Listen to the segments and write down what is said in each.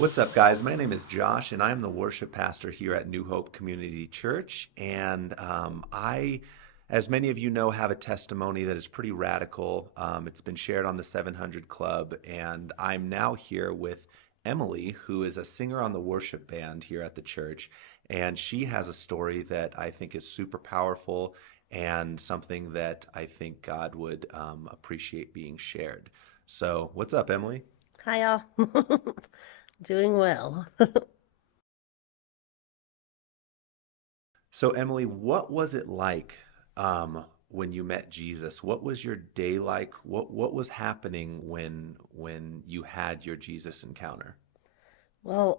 What's up, guys? My name is Josh, and I'm the worship pastor here at New Hope Community Church. As many of you know, have a testimony that is pretty radical. It's been shared on the 700 Club, and I'm now here with Emily, who is a singer on the worship band here at the church. And she has a story that I think is super powerful and something that I think God would appreciate being shared. So, what's up, Emily? Hi, all. Doing well. So, Emily, what was it like when you met Jesus? What was your day like? What was happening when you had your Jesus encounter? Well,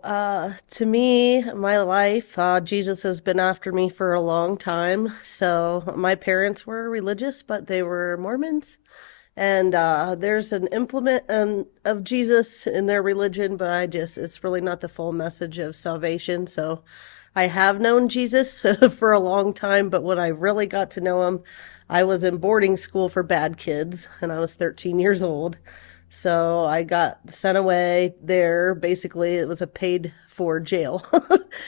to me, my life, Jesus has been after me for a long time. So my parents were religious, but they were Mormons. And there's an implement of Jesus in their religion, but it's really not the full message of salvation. So I have known Jesus for a long time, but when I really got to know him, I was in boarding school for bad kids, and I was 13 years old. So I got sent away there. Basically, it was a paid for jail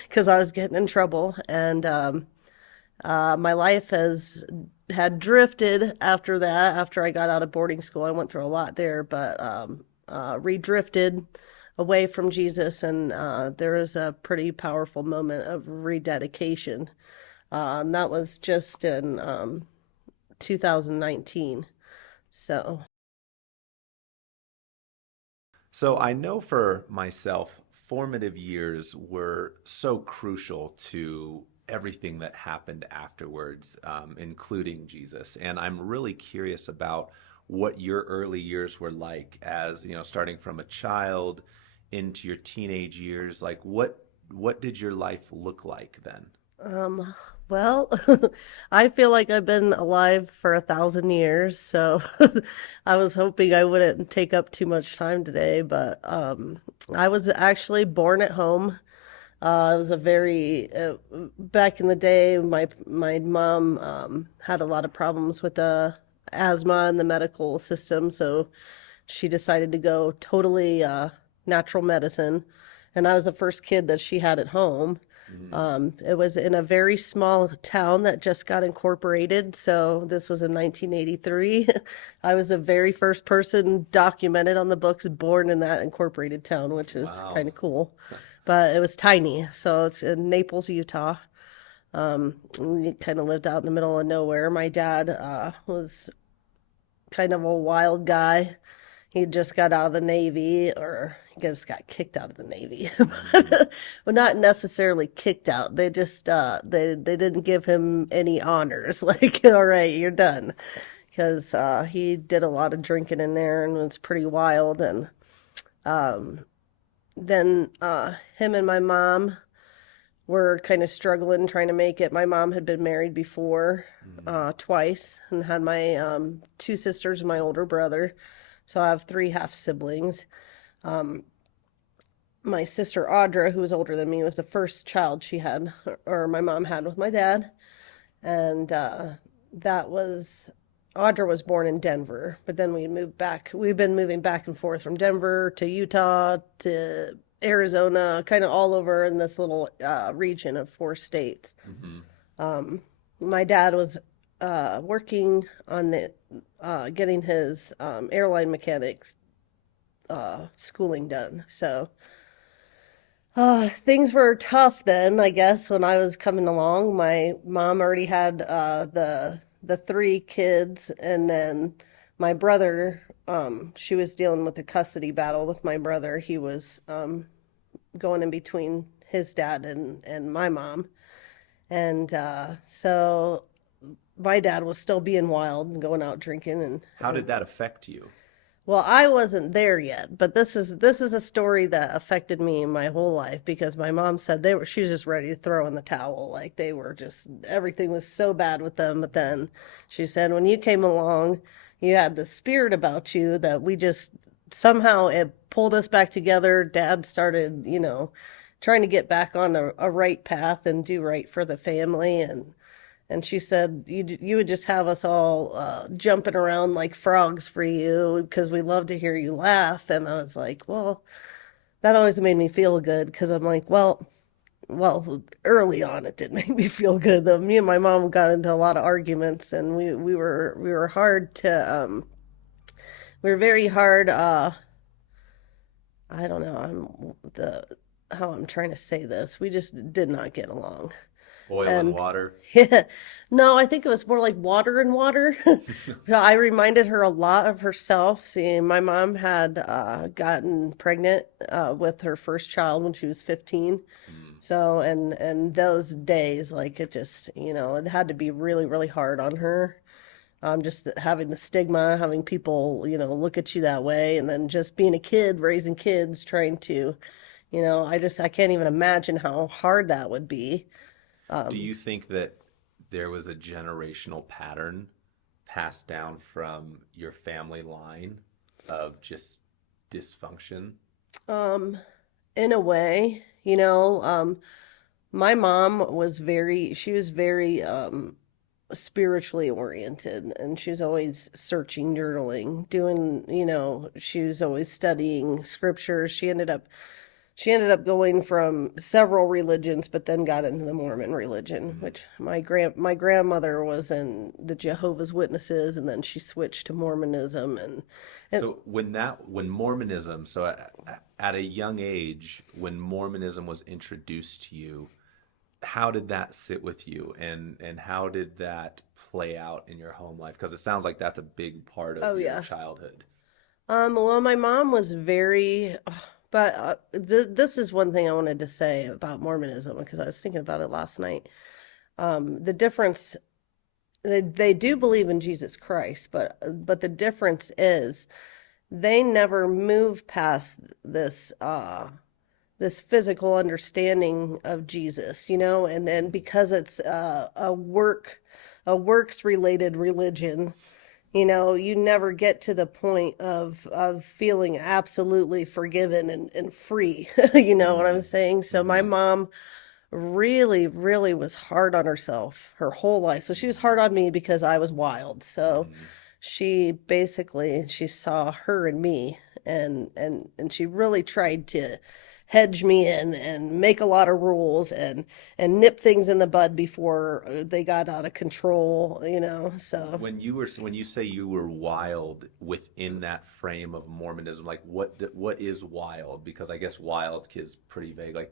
because I was getting in trouble. And my life has had drifted after that. After I got out of boarding school, I went through a lot there, but redrifted away from Jesus, and there was a pretty powerful moment of rededication. And that was just in 2019. So, So, I know for myself, formative years were so crucial to everything that happened afterwards, including Jesus. And I'm really curious about what your early years were like as, starting from a child into your teenage years. Like what did your life look like then? um, well, I feel like I've been alive for 1,000 years, so I was hoping I wouldn't take up too much time today, but I was actually born at home. It was a very back in the day. My mom had a lot of problems with the asthma in the medical system, so she decided to go totally natural medicine, and I was the first kid that she had at home. Mhm. It was in a very small town that just got incorporated, so this was in 1983. I was the very first person documented on the books born in that incorporated town, which is Wow. kind of cool. But it was tiny, so it's in Naples, Utah. We kind of lived out in the middle of nowhere. My dad was kind of a wild guy. He just got out of the Navy, or he just got kicked out of the Navy. Mhm. Well, not necessarily kicked out. They just they didn't give him any honors. Like, all right, you're done, because he did a lot of drinking in there and was pretty wild. And then him and my mom were kind of struggling trying to make it. My mom had been married before, Mhm. twice, and had my two sisters and my older brother. So I have three half siblings. My sister Audra, who was older than me, was the first child she had, or my mom had with my dad. And that was Audra was born in Denver, but then we moved back. We've been moving back and forth from Denver to Utah to Arizona, kind of all over in this little region of 4 states. Mhm. My dad was working on getting his airline mechanics schooling done. So things were tough then, I guess, when I was coming along. My mom already had the three kids, and then my brother, she was dealing with a custody battle with my brother. He was going in between his dad and my mom. And so my dad was still being wild and going out drinking How and did that affect you? well, I wasn't there yet, but this is a story that affected me my whole life because my mom said she was just ready to throw in the towel. Like they were just everything was so bad with them. But then she said when you came along, you had the spirit about you that we just somehow it pulled us back together. Dad started, trying to get back on a right path and do right for the family and she said you would just have us all jumping around like frogs for you because we love to hear you laugh. And I was like, well, that always made me feel good because I'm like, well, early on it did make me feel good though. Me and my mom got into a lot of arguments, and we were hard to we were very hard. I don't know. The how I'm trying to say this. We just did not get along. Oil and And water. yeah, no, I think it was more like water and water. I reminded her a lot of herself. See, my mom had gotten pregnant with her first child when she was 15. Mm. So, and those days, like it just, it had to be really, really hard on her. Just having the stigma, having people, look at you that way, and then just being a kid, raising kids, trying to, I can't even imagine how hard that would be. Do Um, you think that there was a generational pattern passed down from your family line of just dysfunction? um, in a way, my mom was very spiritually oriented, and she was always searching, journaling, doing, she was always studying scripture. She ended up going from several religions, but then got into the Mormon religion, Mhm. which my grandmother was in the Jehovah's Witnesses, and then she switched to Mormonism, and So when Mormonism, so at a young age, when Mormonism was introduced to you, how did that sit with you, and how did that play out in your home life? Because it sounds like that's a big part of oh your yeah. childhood. Well, my mom was very, but this is one thing I wanted to say about Mormonism because I was thinking about it last night. The difference, they do believe in Jesus Christ, but the difference is they never move past this physical understanding of Jesus, and Mhm. because it's a works related religion, you never get to the point of feeling absolutely forgiven and free. You know what I'm Mm. saying? So my Mhm. mom really, really was hard on herself her whole life. So she was hard Mhm. on me because I was wild. So Mhm. she saw her and me, and she really tried to hedge me in and make a lot of rules and nip things in the bud before they got out of control, so. When you say you were wild within that frame of Mormonism, like what is wild? Because I guess wild is pretty vague. Like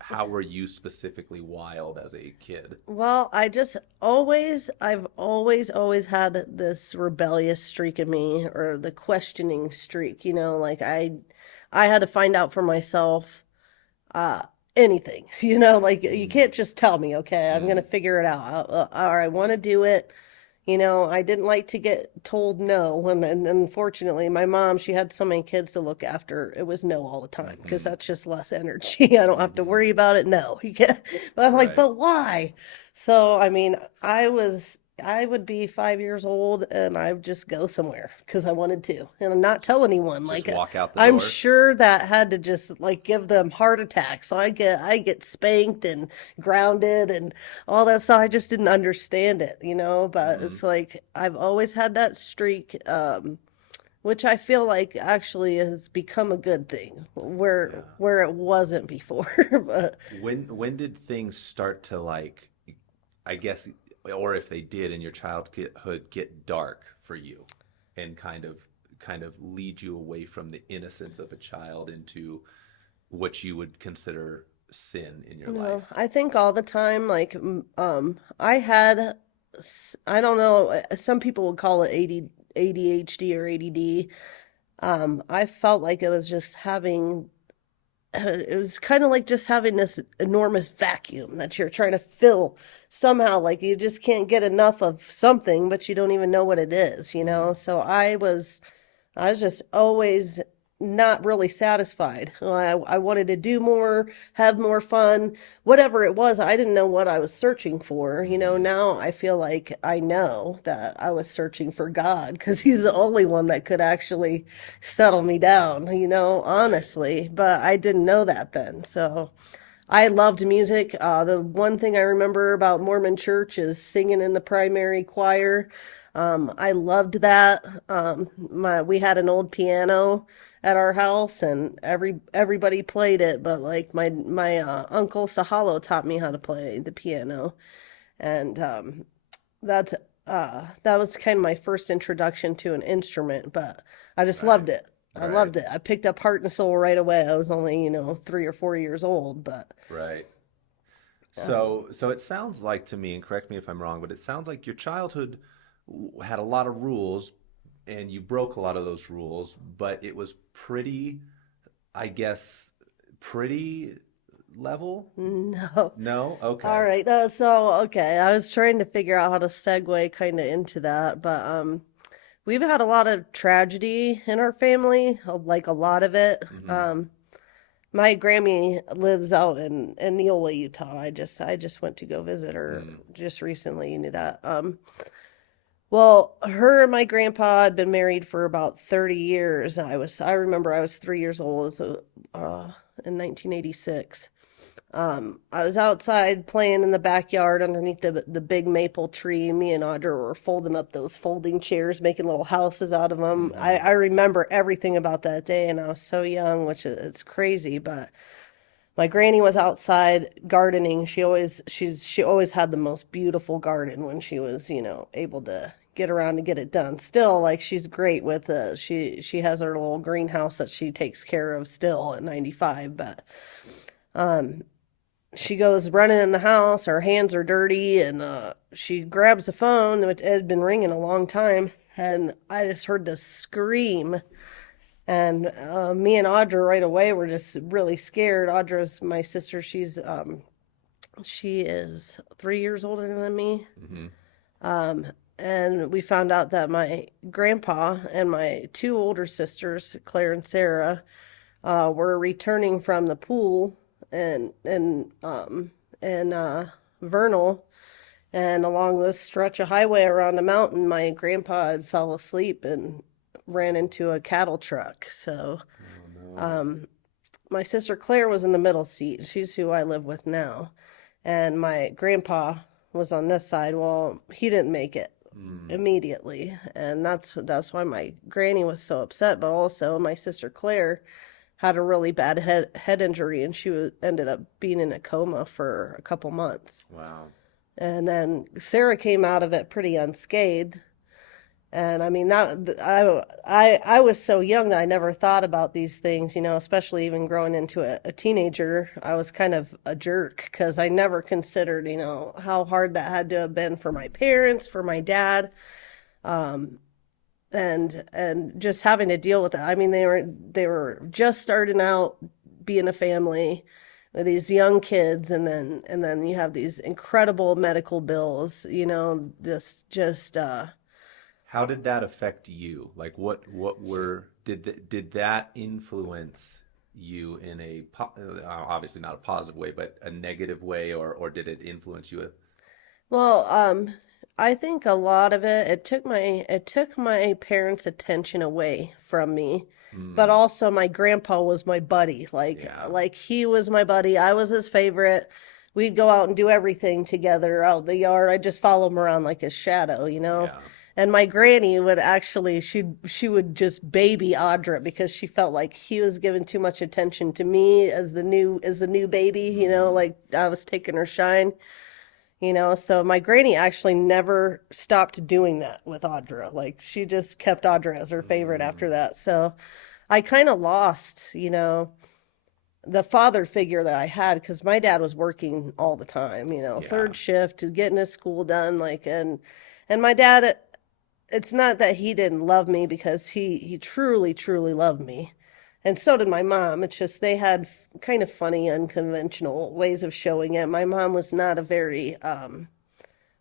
how were you specifically wild as a kid? Well, I've always had this rebellious streak in me, or the questioning streak, like I had to find out for myself, uh, anything, like you Mm. can't just tell me, okay, I'm gonna Mm. figure it out, or I want to do it. I didn't like to get told no. And unfortunately, my mom, she had so many kids to look after. It was no all the time because Mhm. that's just less energy. I don't have to Mhm. worry about it. No. But I'm like, Right. but why? So, I mean, I would be 5 years old and I would just go somewhere because I wanted to and not tell Just anyone. just Like, walk out the I'm door. sure that had to just like give them heart attacks. So I get spanked and grounded and all that stuff. I just didn't understand it, but Mhm. it's like I've always had that streak, which I feel like actually has become a good thing Yeah. where it wasn't before. But When did things start to like, I guess, or if they did in your childhood, get dark for you and kind of lead you away from the innocence of a child into what you would consider sin in your life? I think all the time, like, I had, I don't know, some people would call it ADHD or ADD. I felt like it was just having it was kind of like just having this enormous vacuum that you're trying to fill somehow. Like you just can't get enough of something, but you don't even know what it is. Mm. So I was just always not really satisfied. I wanted to do more, have more fun, whatever it was. I didn't know what I was searching for. Mhm. Now I feel like I know that I was searching for God because He's the Mhm. only one that could actually settle me down, Right. honestly. But I didn't know that then. So I loved music. The one thing I remember about Mormon church is singing in the primary choir. I loved that. We had an old piano at our house, and everybody played it. But like my uncle Sahalo taught me how to play the piano, and that's that was kind of my first introduction to an instrument. But I just Right. loved it. I Right. loved it. I picked up Heart and Soul right away. I was only 3 or 4 years old, but Right. um, So it sounds like to me, and correct me if I'm wrong, but it sounds like your childhood had a lot of rules and you broke a lot of those rules, but it was pretty, I guess, pretty level? no. No? All Okay. right. Okay. I was trying to figure out how to segue kind of into that, but we've had a lot of tragedy in our family, like a lot of it. Hmm. My Grammy lives out in Neola, Utah. I just went to go visit her Mm. just recently. You knew that. Well, her and my grandpa had been married for about 30 years. I remember I was 3 years old, so in 1986. I was outside playing in the backyard underneath the big maple tree. Me and Audra were folding up those folding chairs, making little houses out of them. I Hmm. remember everything about that day, and I was so young, which is it's crazy. But my granny was outside gardening. She always had the most beautiful garden when she was able to get around to get it done. Still, like she's great with she has her little greenhouse that she takes care of still at 95, but. Um, she goes running in the house. Her hands are dirty, and she grabs the phone, which had been ringing a long time. And I just heard this scream. And me and Audra right away were just really scared. Audra's my sister. She is 3 years older than me. Hmm. Um, and we found out that my grandpa and my two older sisters, Claire and Sarah, were returning from the pool and Vernal, and along this stretch of highway around the mountain, my grandpa had fell asleep and ran into a cattle truck. So Oh no. um, my sister Claire was in the middle seat. She's who I live with now, and my grandpa was on this side. Well, he didn't make it Mm. immediately, and that's why my granny was so upset. But also, my sister Claire had a really bad head injury, and ended up being in a coma for a couple months. Wow. And then Sarah came out of it pretty unscathed. And I mean that I was so young that I never thought about these things, especially even growing into a teenager. I was kind of a jerk because I never considered, how hard that had to have been for my parents, for my dad. Um, and just having to deal with it. I mean, they were just starting out being a family with these young kids, and then you have these incredible medical bills, just How did that affect you? Like what were did that influence you in a obviously not a positive way, but a negative way, or did it influence you? well, I think a lot of it took my parents' attention away from me. But Hmm. also my grandpa was my buddy. Like Yeah. like he was my buddy. I was his favorite. We'd go out and do everything together out in the yard. I'd just follow him around like his shadow. Yeah. And my granny would actually she would just baby Audra because she felt like he was giving too much attention to me as the new baby, Hmm. like I was taking her shine. So my granny actually never stopped doing that with Audra. Like she just kept Audra as her favorite Hmm. after that. So I kind of lost, the father figure that I had because my dad was working all the time, Yeah. third shift, getting his school done, like and my dad, it's not that he didn't love me because he truly truly loved me. And so did my mom. It's just they had kind of funny, unconventional ways of showing it. My mom was not a very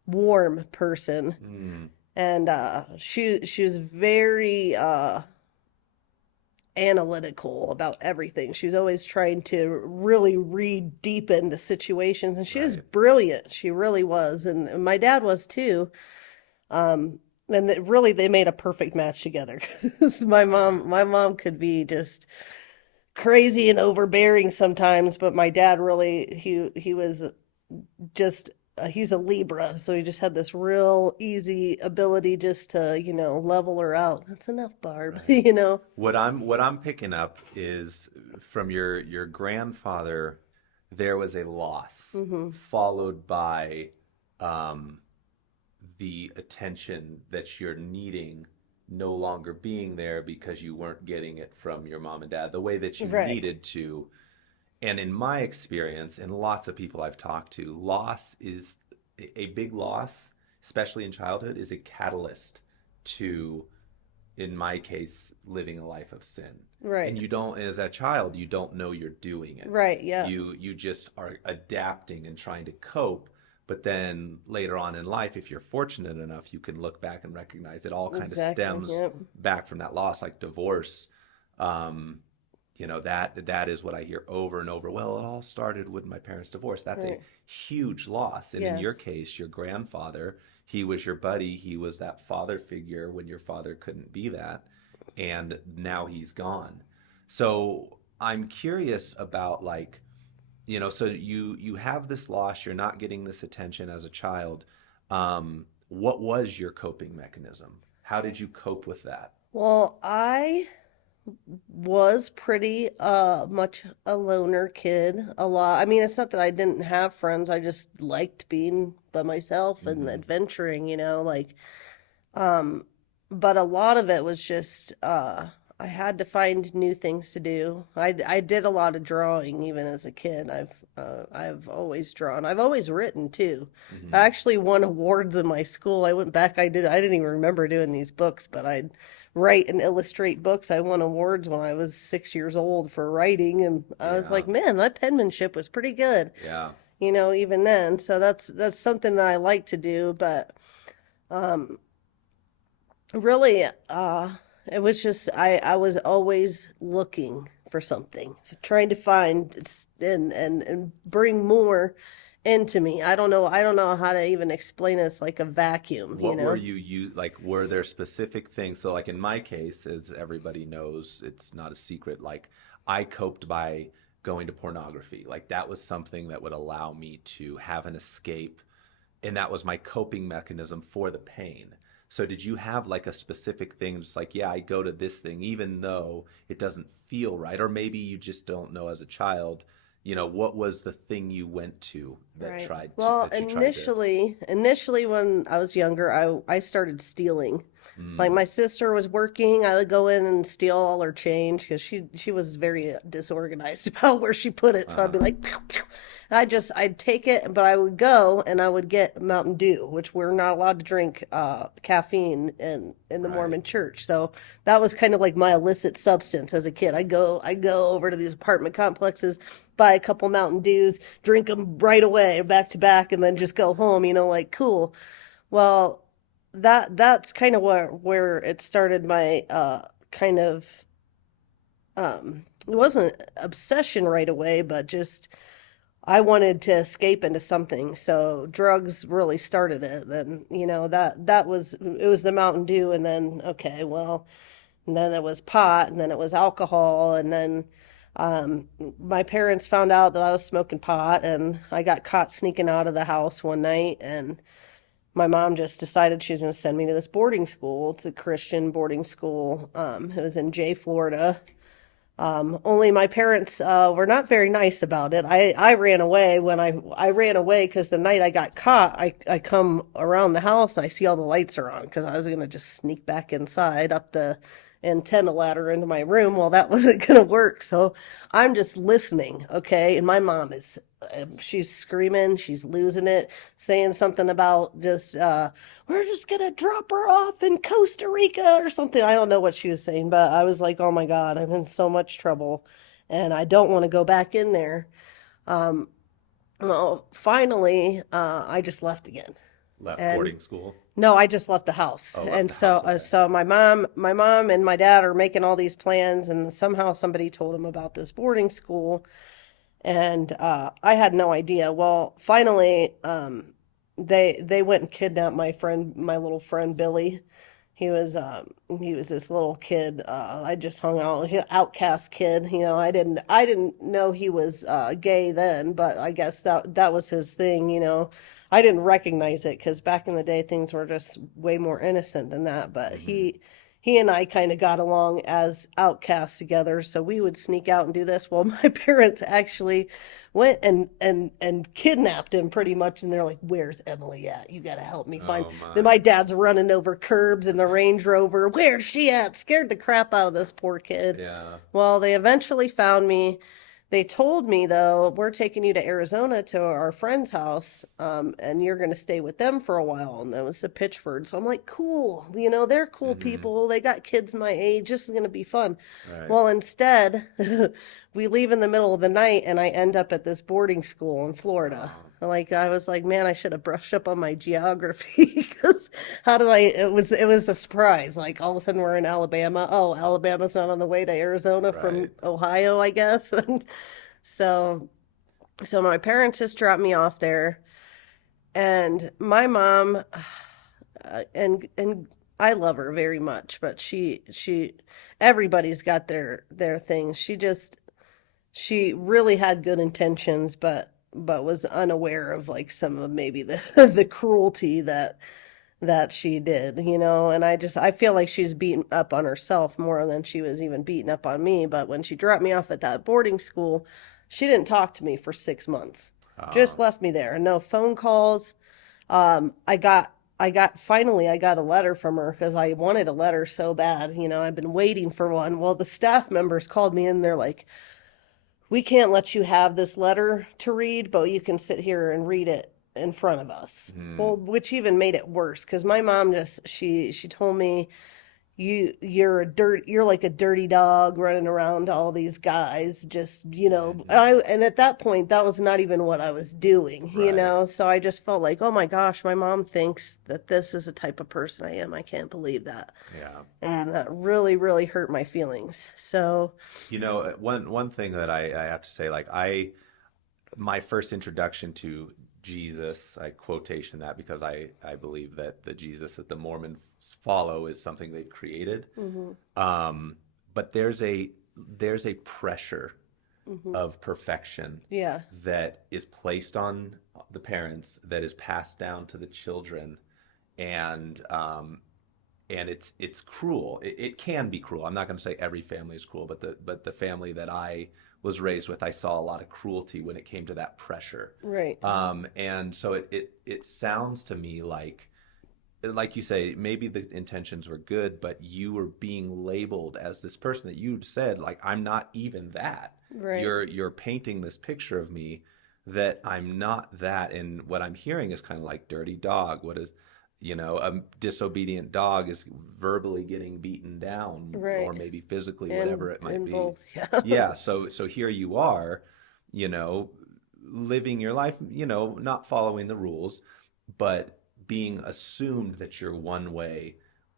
warm person, Hmm. and she was very analytical about everything. She's always trying to really read deep into situations, and she was Right. brilliant. She really was, and my dad was too. Um, and really, they made a perfect match together. 'Cause my Yeah. mom, my mom could be just crazy and overbearing sometimes, but my dad really he was just he's a Libra, so he just had this real easy ability just to, level her out. That's enough, Barb, Right. What I'm picking up is from your grandfather, there was a loss Hmm. followed by um, the attention that you're needing no longer being there because you weren't getting it from your mom and dad the way that you Right. needed to. And in my experience, and lots of people I've talked to, loss is a big loss, especially in childhood, is a catalyst to, in my case, living a life of sin. And Right. you don't, as a child, you don't know you're doing it. Right. Yeah. You just are adapting and trying to cope. But then later on in life, if you're fortunate enough, you can look back and recognize it all kind of Exactly. stems Yep. back from that loss, like divorce. Um, that is what I hear over and over. Well, it all started with my parents' divorce. That's a Right. huge loss. And in your Yes. case, your grandfather, he was your buddy. He was that father figure when your father couldn't be that. And now he's gone. So I'm curious about like, so you have this loss, you're not getting this attention as a child. What was your coping mechanism? How did you cope with that? Well, I was pretty much a loner kid a lot. I mean, it's not that I didn't have friends. I just liked being by myself and Hmm. adventuring, like um but a lot of it was just I had to find new things to do. I did a lot of drawing even as a kid. I've always drawn. I've always written too. I Hmm. actually won awards in my school. I went back, I didn't even remember doing these books, but I'd write and illustrate books. I won awards when I was 6 years old for writing, and I was Yeah. like, man, my penmanship was pretty good, Yeah. even then. So that's something that I like to do, but um really, it was just I was always looking for something, trying to find and bring more into me. I don't know how to even explain it. It's like a vacuum, What were you like, were there specific things? So like in my case, as everybody knows, it's not a secret, like I coped by going to pornography. Like that was something that would allow me to have an escape, and that was my coping mechanism for the pain. So did you have like a specific thing, just like, yeah, I go to this thing even though it doesn't feel right, or maybe you just don't know as a child, what was the thing you went to that Right. tried to Well, that you tried to initially when I was younger, I started stealing. Like mm, my sister was working, I would go in and steal all her change because she was very disorganized about where she put it. So I'd be uh-huh. like, pew, pew. I'd take it, but I would go and I would get Mountain Dew, which we're not allowed to drink caffeine in the Right. Mormon church. So that was kind of like my illicit substance as a kid. I go over to these apartment complexes, buy a couple Mountain Dews, drink them right away, back to back, and then just go home. Like cool. Well, that's kind of where it started. My kind of it wasn't obsession right away, but just I wanted to escape into something. So drugs really started it. Then that was it was the Mountain Dew, and then okay, well, and then it was pot, and then it was alcohol, and then um, my parents found out that I was smoking pot, and I got caught sneaking out of the house one night, and my mom just decided she was going to send me to this boarding school. It's a Christian boarding school. It was in Jay, Florida. Only my parents were not very nice about it. I ran away when I ran away because the night I got caught, I come around the house and I see all the lights are on because I was gonna just sneak back inside up the antenna ladder into my room. Well, that wasn't gonna work, so I'm just listening, okay? And my mom is she's screaming, she's losing it, saying something about just we're just gonna drop her off in Costa Rica or something. I don't know what she was saying, but I was like, oh my God, I'm in so much trouble and I don't want to go back in there. Um, well, finally, I just left again. Left And boarding school. no, I just left the house. Oh, left And the so, house. Okay. so my mom and my dad are making all these plans, and somehow somebody told them about this boarding school, and I had no idea. Well, finally, they went and kidnapped my little friend Billy, He was this little kid. I just hung out, outcast kid. I didn't know he was gay then, but I guess that was his thing. I didn't recognize it because back in the day things were just way more innocent than that. But Hmm. he and I kind of got along as outcasts together, so we would sneak out and do this. Well, my parents actually went and kidnapped him pretty much, and they're like, "Where's Emily at? You got to help me find." Oh Then my. my dad's running over curbs in the Range Rover. Where's she at? Scared the crap out of this poor kid. Yeah. Well, they eventually found me. They told me, though, we're taking you to Arizona to our friend's house, and you're going to stay with them for a while. And that was the Pitchford. So I'm like, cool. They're cool Hmm. people. They got kids my age. This is going to be fun. Right. Well, instead, we leave in the middle of the night, and I end up at this boarding school in Florida. Oh. Like I was like, man, I should have brushed up on my geography because how did I? It was a surprise. Like all of a sudden we're in Alabama. Oh, Alabama's not on the way to Arizona from Right. Ohio, I guess. So so my parents just dropped me off there, and my mom, and I love her very much, but she everybody's got their things. She really had good intentions, but was unaware of like some of maybe the the cruelty that she did, and I feel like she's beaten up on herself more than she was even beaten up on me. But when she dropped me off at that boarding school, she didn't talk to me for 6 months. Just Oh. left me there. No phone calls. Finally I got a letter from her because I wanted a letter so bad. I've been waiting for one. Well, the staff members called me in. They're like, we can't let you have this letter to read, but you can sit here and read it in front of us. Hmm. Well, which even made it worse because my mom just she told me you're like a dirty dog running around all these guys just Hmm. and at that point that was not even what I was doing, Right. so I just felt like, oh my gosh, my mom thinks that this is the type of person I am. I can't believe that. Yeah. And that really really hurt my feelings. So One thing that I have to say, like my first introduction to Jesus, I quotation that because I believe that the Jesus that the Mormons follow is something they've created. mhm, Um, but there's a pressure mhm, of perfection yeah, that is placed on the parents that is passed down to the children, and it's cruel. It can be cruel. I'm not going to say every family is cruel, but the family that I was raised with, I saw a lot of cruelty when it came to that pressure. right, And so it sounds to me like you say, maybe the intentions were good, but you were being labeled as this person that you said, like, I'm not even that. right, You're painting this picture of me that I'm not that. And what I'm hearing is kind of like dirty dog. What is, a disobedient dog is verbally getting beaten down or right, maybe physically, and whatever it might and be. both, yeah. Yeah, so here you are, you know, living your life, not following the rules, but being assumed that you're one way,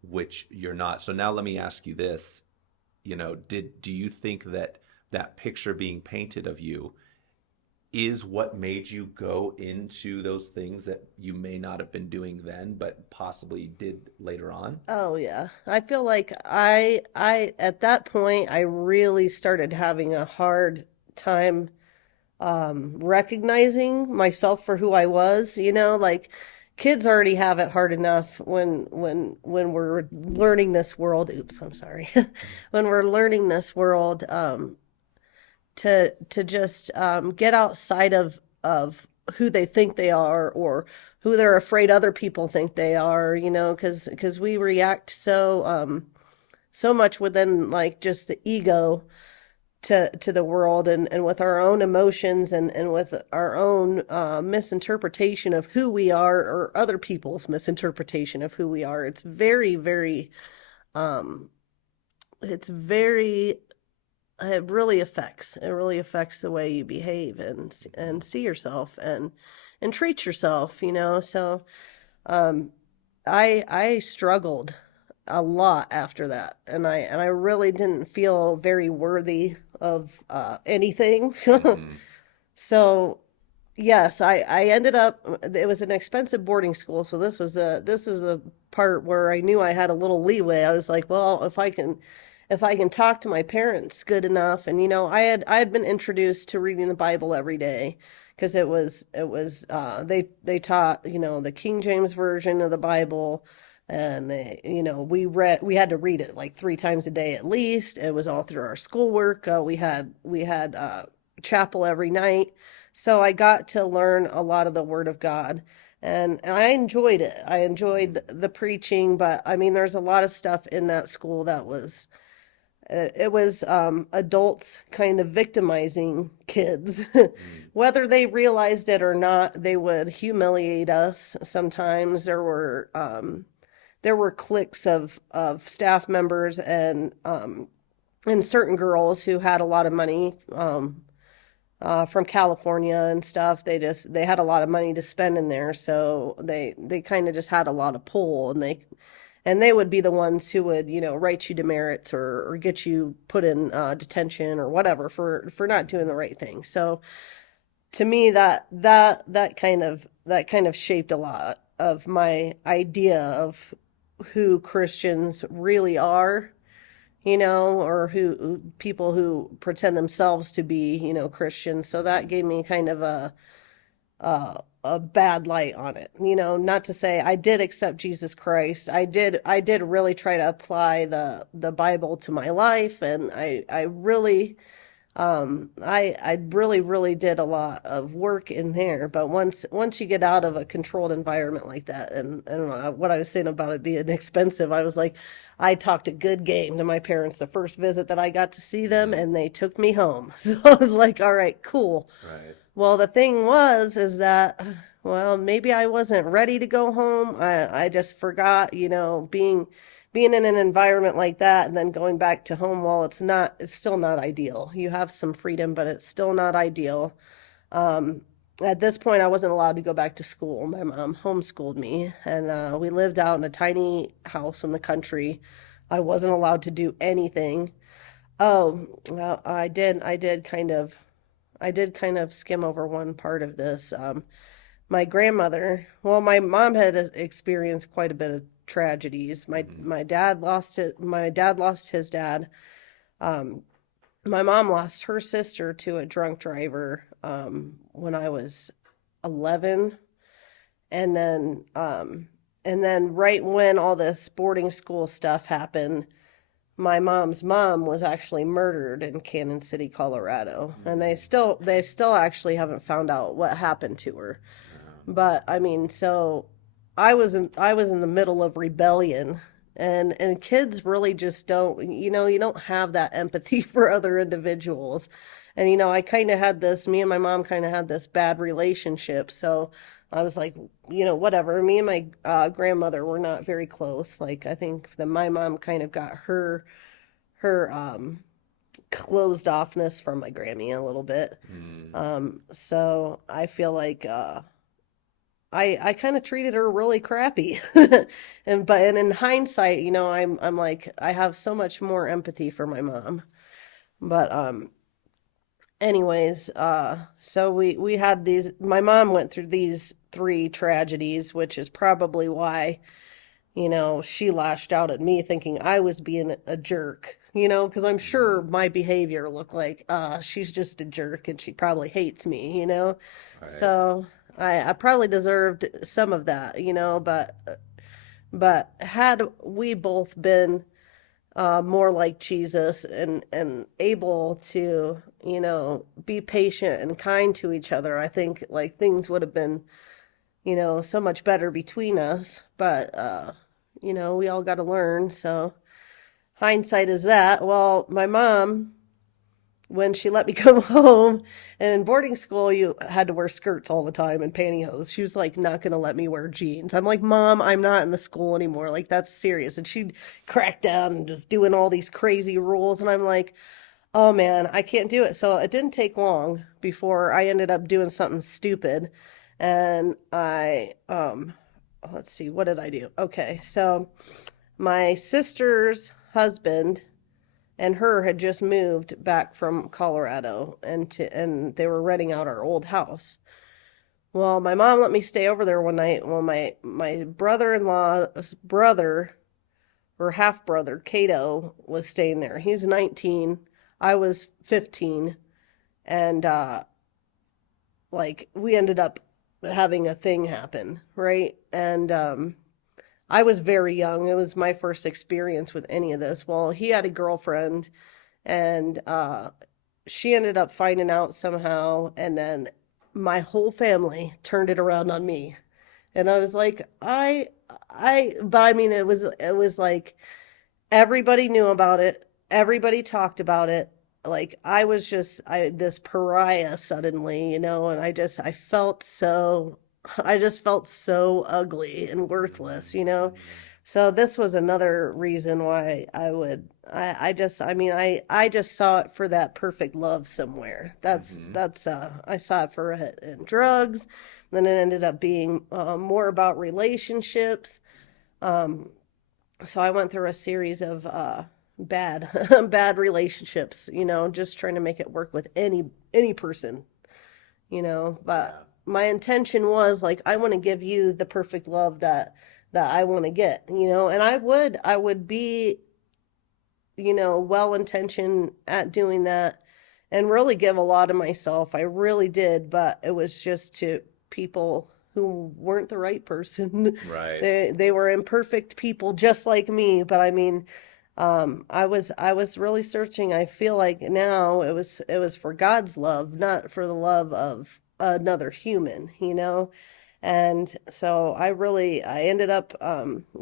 which you're not. So now let me ask you this, do you think that that picture being painted of you is what made you go into those things that you may not have been doing then, but possibly did later on? Oh yeah. I feel like I at that point I really started having a hard time recognizing myself for who I was, like kids already have it hard enough when we're learning this world. Oops, I'm sorry. When we're learning this world, to just get outside of who they think they are, or who they're afraid other people think they are, because we react so much within like just the ego to the world, and with our own emotions, and with our own misinterpretation of who we are, or other people's misinterpretation of who we are. Um it's very it really affects the way you behave and see yourself and treat yourself, so um I struggled a lot after that, and I really didn't feel very worthy of anything. Mm-hmm. So Yes, I ended up, it was an expensive boarding school, so this is the part where I knew I had a little leeway. I was like, well, if I can talk to my parents good enough, and I had been introduced to reading the Bible every day because they taught, the King James version of the Bible, and we had to read it like 3 times a day at least. It was all through our schoolwork. We had chapel every night. So I got to learn a lot of the Word of God, and I enjoyed it. I enjoyed the preaching, but I mean, there's a lot of stuff in that school that was it was adults kind of victimizing kids. Mm. Whether they realized it or not, they would humiliate us. Sometimes there were cliques of staff members and certain girls who had a lot of money. From California and stuff. They had a lot of money to spend in there, so they kind of just had a lot of pull, and they would be the ones who would write you demerits or get you put in detention or whatever for not doing the right thing. So to me, that kind of shaped a lot of my idea of who Christians really are, or who people who pretend themselves to be, Christians. So that gave me kind of a bad light on it. Not to say I did accept Jesus Christ. I did really try to apply the Bible to my life, and I really I really, really did a lot of work in there, but once you get out of a controlled environment like that, and I don't know what I was saying about it being expensive, I was like, I talked a good game to my parents the first visit that I got to see them, Mm. and they took me home. So I was like, all right, cool. Right. Well, the thing is that, well, maybe I wasn't ready to go home. I just forgot, being in an environment like that and then going back to home, while it's still not ideal. You have some freedom, but it's still not ideal. Um, at this point, I wasn't allowed to go back to school. My mom homeschooled me, and we lived out in a tiny house in the country. I wasn't allowed to do anything. Oh, well, I did kind of skim over one part of this. My grandmother, well, my mom had experienced quite a bit of tragedies. Mm-hmm. My dad lost his dad. Um, my mom lost her sister to a drunk driver when I was 11, and then right when all this boarding school stuff happened, my mom's mom was actually murdered in Cannon City, Colorado, and Mm. they still actually haven't found out what happened to her. Um, But I mean, so I was in the middle of rebellion, and kids really just don't, you don't have that empathy for other individuals. And I kind of had this me and my mom kind of had this bad relationship. So I was like, whatever. Me and my grandmother were not very close. Like, I think that my mom kind of got her closed offness from my Grammy a little bit. mm. So I feel like I kind of treated her really crappy. And in hindsight, I'm like, I have so much more empathy for my mom. But anyways, so we had these my mom went through these 3 tragedies, which is probably why, she lashed out at me thinking I was being a jerk. Because I'm sure Mm. my behavior looked like, she's just a jerk and she probably hates me. Right. So I probably deserved some of that, but had we both been more like Jesus and able to, be patient and kind to each other, I think like things would have been, so much better between us. But we all got to learn. So hindsight is that. Well, my mom, when she let me come home, and in boarding school you had to wear skirts all the time and pantyhose, she was like not gonna let me wear jeans. I'm like, Mom, I'm not in the school anymore, like that's serious. And she'd crack down and just doing all these crazy rules, and I'm like, oh man, I can't do it. So it didn't take long before I ended up doing something stupid. And let's see, what did I do? Okay, so my sister's husband and her had just moved back from Colorado, and they were renting out our old house. Well, my mom let me stay over there one night. Well, my brother-in-law's brother or half brother, Cato, was staying there. He's 19. I was 15. And like we ended up having a thing happen, right? And I was very young. It was my first experience with any of this. Well, he had a girlfriend and she ended up finding out somehow, and then my whole family turned it around on me. And I was like, but I mean, it was like everybody knew about it. Everybody talked about it. Like I was just this pariah suddenly, and I felt so I just felt so ugly and worthless. Mm-hmm. So this was another reason why I just saw it for that perfect love somewhere. Mm-hmm. I saw it for it in drugs, then it ended up being more about relationships. Um, so I went through a series of bad bad relationships, just trying to make it work with any person. But Yeah. my intention was like I want to give you the perfect love that I want to get. And I would be, well intentioned at doing that and really give a lot of myself. I really did, but it was just to people who weren't the right person. Right. They were imperfect people just like me, but I mean, I was really searching. I feel like now it was for God's love, not for the love of another human. And so I ended up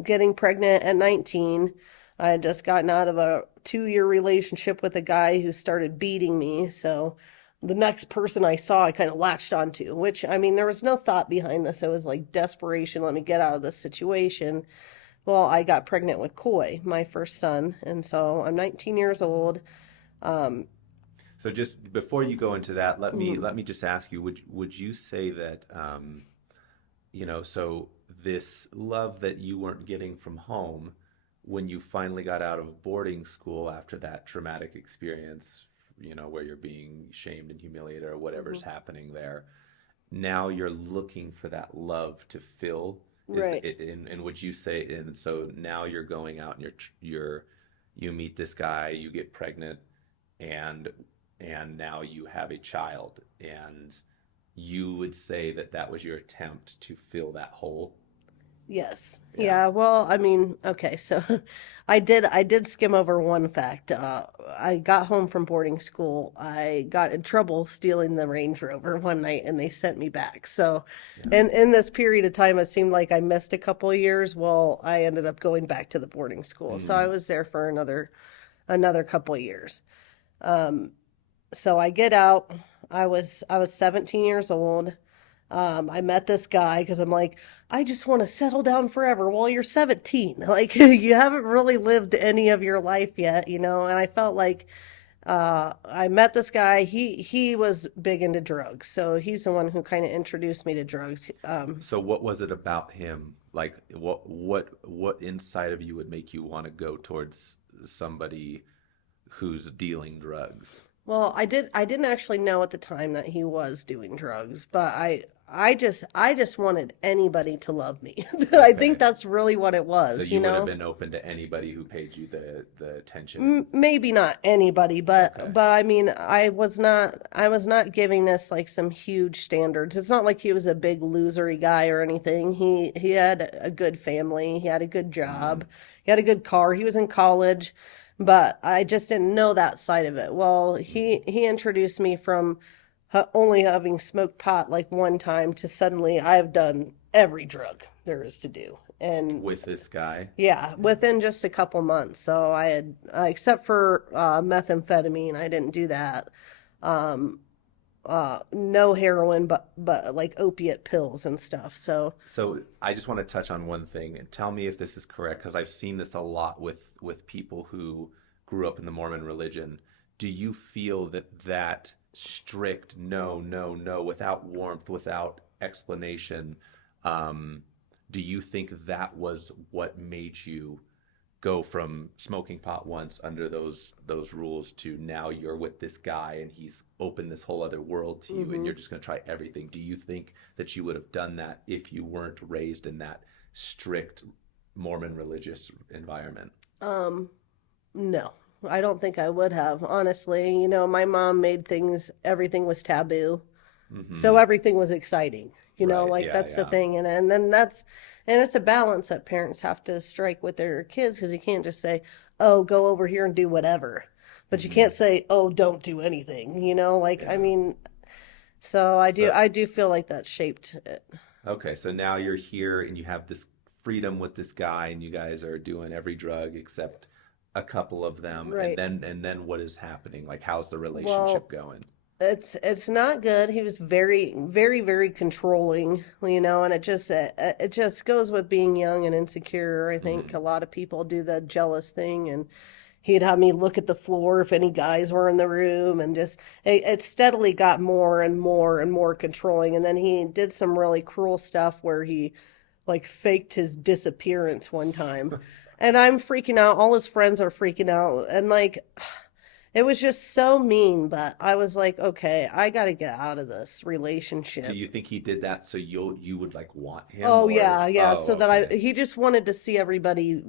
getting pregnant at 19. I had just gotten out of a 2-year relationship with a guy who started beating me. So the next person I saw, I kind of latched onto, which, I mean, there was no thought behind this. It was like desperation. Let me get out of this situation. Well, I got pregnant with Coy, my first son. And so I'm 19 years old. Um, So just before you go into that, let me mm, let me just ask you, would you say that so this love that you weren't getting from home when you finally got out of boarding school after that traumatic experience, where you're being shamed and humiliated or whatever's mhm. happening there, now you're looking for that love to fill is Right. it, and would you say, and so now you're going out and you meet this guy, you get pregnant, and now you have a child, and you would say that that was your attempt to fill that hole. Yes. Yeah. Yeah. Well, I mean, okay. So I did skim over one fact. I got home from boarding school. I got in trouble stealing the Range Rover one night and they sent me back. So, Yeah. in this period of time, it seemed like I missed a couple of years. Well, I ended up going back to the boarding school. So I Mm. was there for another couple of years. Um, so I get out. I was 17 years old. I met this guy because I'm like, I just want to settle down forever. Well, you're 17. Like you haven't really lived any of your life yet. And I felt like I met this guy. He was big into drugs, so he's the one who kind of introduced me to drugs. So what was it about him? Like what inside of you would make you want to go towards somebody who's dealing drugs? Well, I didn't actually know at the time that he was doing drugs, but I just wanted anybody to love me. I think Okay. that's really what it So was, you would have been open to anybody who paid you the attention and Maybe not anybody, but okay. but I mean, I was not giving this like some huge standards. It's not like he was a big losery guy or anything. He had a good family, he had a good Mm. job, he had a good car, he was in college, but I just didn't know that side of it. Well, Mm. he introduced me from only having smoked pot like one time to suddenly I've done every drug there is to do. And With this guy. yeah, within just a couple months. So I had, except for methamphetamine, I didn't do that. Um, no heroin, but like opiate pills and stuff. So So I just want to touch on one thing and tell me if this is correct because I've seen this a lot with people who grew up in the Mormon religion. Do you feel that that strict no, no, no, without warmth, without explanation, um, do you think that was what made you go from smoking pot once under those rules to now you're with this guy and he's opened this whole other world to you and Hmm. you're just going to try everything. Do you think that you would have done that if you weren't raised in that strict Mormon religious environment? Um, no, I don't think I would have, honestly. You know, my mom made things, everything was taboo. So Mm-hmm. everything was exciting. You know, Right. like Yeah. that's the Yeah. thing. And then and it's a balance that parents have to strike with their kids because you can't just say, oh, go over here and do whatever. But you Mm-hmm. can't say, oh, don't do anything. You know, like, I Yeah. mean, so So I do feel like that shaped it. okay, so now you're here and you have this freedom with this guy and you guys are doing every drug except a couple of them Right. and then what is happening? Like how's the Well, relationship going? it's not good. He was very, very, very controlling, you know, and it just goes with being young and insecure. I think Hmm. a lot of people do the jealous thing, and he'd have me look at the floor if any guys were in the room, and just it steadily got more and more and more controlling. And then he did some really cruel stuff where he like faked his disappearance one time. And I'm freaking out. All his friends are freaking out. And like it was just so mean, but I was like, okay, I got to get out of this Do relationship. you think he did that so you would like want him Oh or yeah, yeah. oh So that okay. he just wanted to see everybody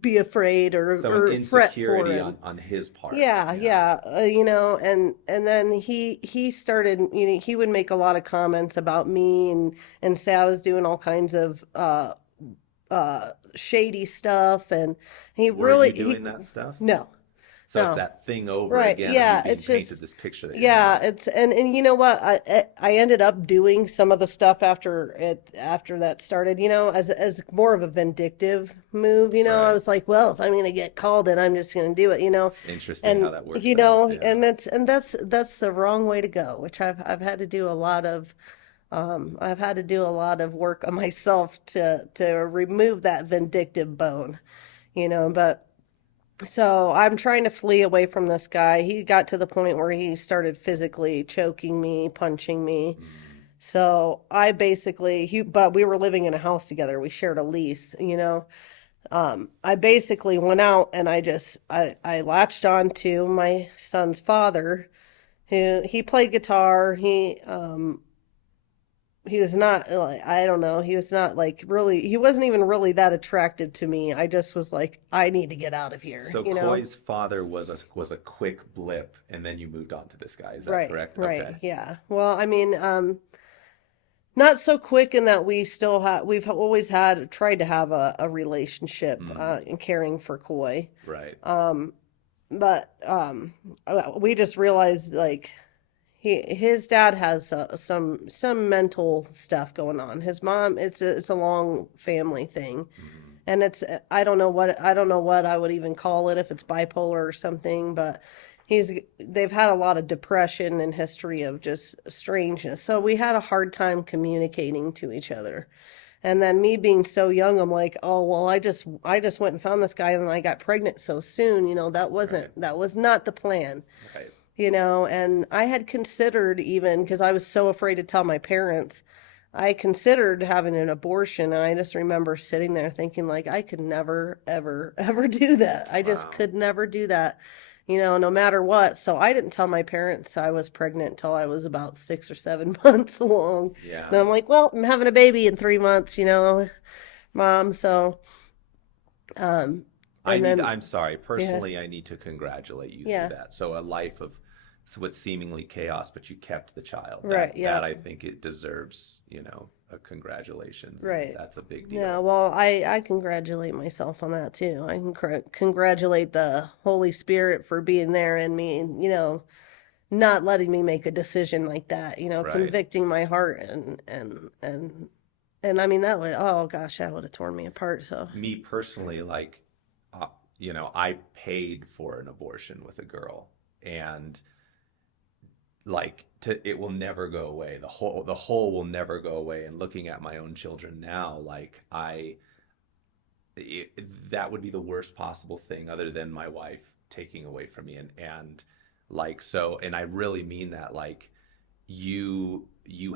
be afraid So an or fret for insecurity him. on his part. Yeah, Yeah. yeah. You know, and then he started, you know, he would make a lot of comments about me and say I was doing all kinds of shady stuff, and Were you he doing that stuff? no. So it's No. that thing over Right. again of you Yeah, being it's painted just this picture that you're yeah, not. it's and you know what? I ended up doing some of the stuff after that started, you know, as more of a vindictive move, you know. I Right. was like, well, if I'm going to get called it, I'm just going to do it, you know. Interesting how And that works you out. know, Yeah. and that's the wrong way to go, which I've had to do a lot of I've had to do a lot of work on myself to remove that vindictive bone, you know, but so I'm trying to flee away from this guy. He got to the point where he started physically choking me, punching me. Mm. So I basically but we were living in a house together. We shared a lease, you know. I basically went out and I latched on to my son's father, who he played guitar. He was not like, I don't know, he was not like really, he wasn't even really that attractive to me. I just was like, I need to get out of here, So you know. Coy's father was a quick blip, and then you moved on to this guy. Is that Right, correct? right, Okay. yeah. Well, I mean, not so quick in that we've always had tried to have a relationship Mm, in caring for Coy. right. Um, but we just realized like his dad has some mental stuff going on. His mom, it's a long family thing, Mm, and it's I don't know what I would even call it if it's bipolar or something, but they've had a lot of depression and history of just strangeness. So we had a hard time communicating to each other. And then me being so young, I'm like, oh well, I just went and found this guy and I got pregnant so soon. You know, right. that was not the plan, Right. you know. And I had considered, even because I was so afraid to tell my parents, I considered having an abortion. And I just remember sitting there thinking like I could never ever ever do that. I just Wow. could never do that, you know, no matter what. So I didn't tell my parents I was pregnant until I was about 6 or 7 months along. Yeah. Then I'm like, well, I'm having a baby in 3 months, you know, mom. So um and then I'm sorry. yeah, Personally, I need to congratulate you through yeah, that. So a life of what seemingly chaos, but you kept the child. right, That yeah, I think it deserves, a congratulations, and right. that's a big Yeah, deal. well, I congratulate myself on that too. I congratulate the Holy Spirit for being there and me, you know, not letting me make a decision like that, you know, Right. convicting my heart and I mean that would, oh gosh, that would have torn me apart. So, Me personally, like, I paid for an abortion with a girl, and like it will never go away. The hole will never go away. And looking at my own children now, like that would be the worst possible thing other than my wife taking away from me and like so and I really mean that like you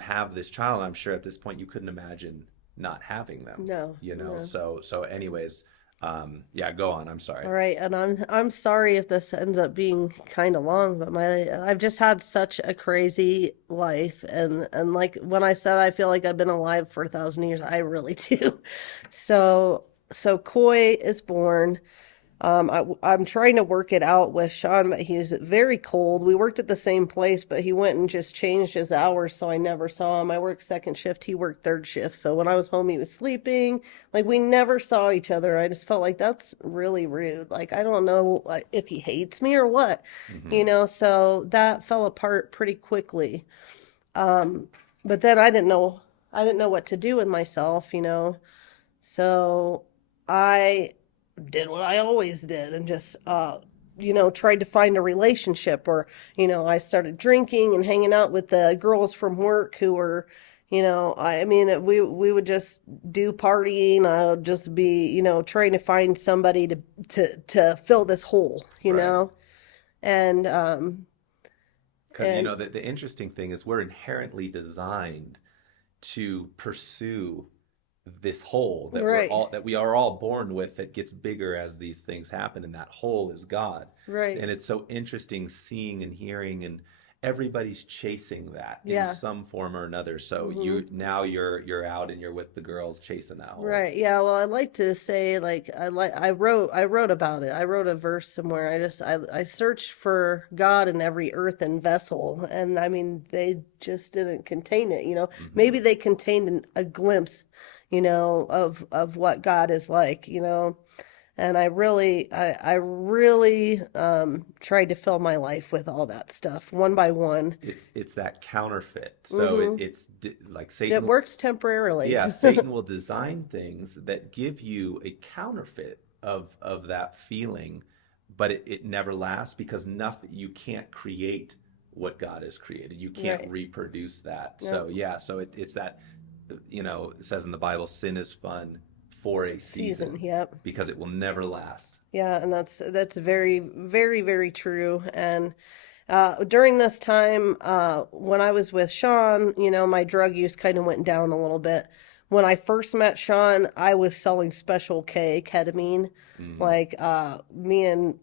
have this child. I'm sure at this point you couldn't imagine not having them, no, no. so anyways, Yeah, go on. I'm sorry. All right, and I'm sorry if this ends up being kind of long, but my I've just had such a crazy life, and like when I said I feel like I've been alive for 1,000 years, I really do. So Koi is born. I'm trying to work it out with Sean, but he's very cold. We worked at the same place, but he went and just changed his hours, so I never saw him. I worked second shift, he worked third shift. So when I was home, he was sleeping. Like we never saw each other. I just felt like that's really rude. Like I don't know if he hates me or what, Hmm. So that fell apart pretty quickly. Um, but then I didn't know what to do with myself. So I did what I always did and just tried to find a relationship or I started drinking and hanging out with the girls from work who were I mean we would just do partying. I would just be trying to find somebody to fill this hole, Right. and Because and the interesting thing is we're inherently designed to pursue this hole right, that we are all born with that gets bigger as these things happen, and that hole is God. right, And it's so interesting seeing and hearing, and everybody's chasing that in yeah. some form or another. So Hmm. you're out and you're with the girls chasing that hole. Right. Yeah. Well, I like to say like I wrote about it. I wrote a verse somewhere. I searched for God in every earthen vessel, and I mean they just didn't contain it. Hmm. Maybe they contained a glimpse, of what God is like. And I really tried to fill my life with all that stuff one by one. It's that counterfeit. So Hmm. like It Satan. works temporarily. Yeah, Satan will design things that give you a counterfeit of that feeling, but it never lasts because nothing you can't create what God has created. You can't Right. reproduce that. Yep. So yeah, so it's that it says in the Bible, sin is fun for a Season. season Yep. because it will never last. Yeah, and that's very, very, very true. And during this time, when I was with Sean, my drug use kind of went down a little bit. When I first met Sean, I was selling Special K ketamine. Hmm. Like me and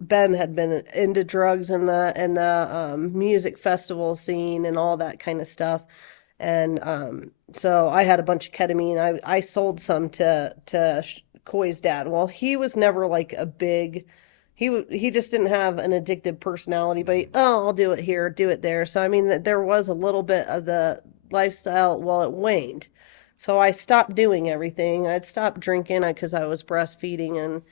Ben had been into drugs in the music festival scene and all that kind of stuff. And so I had a bunch of ketamine. I sold some to Koi's dad. Well, he was never like a big. He just didn't have an addictive personality, but I'll do it here, do it there. So I mean, there was a little bit of the lifestyle. Well, it waned. So I stopped doing everything. I'd stopped drinking because I was breastfeeding,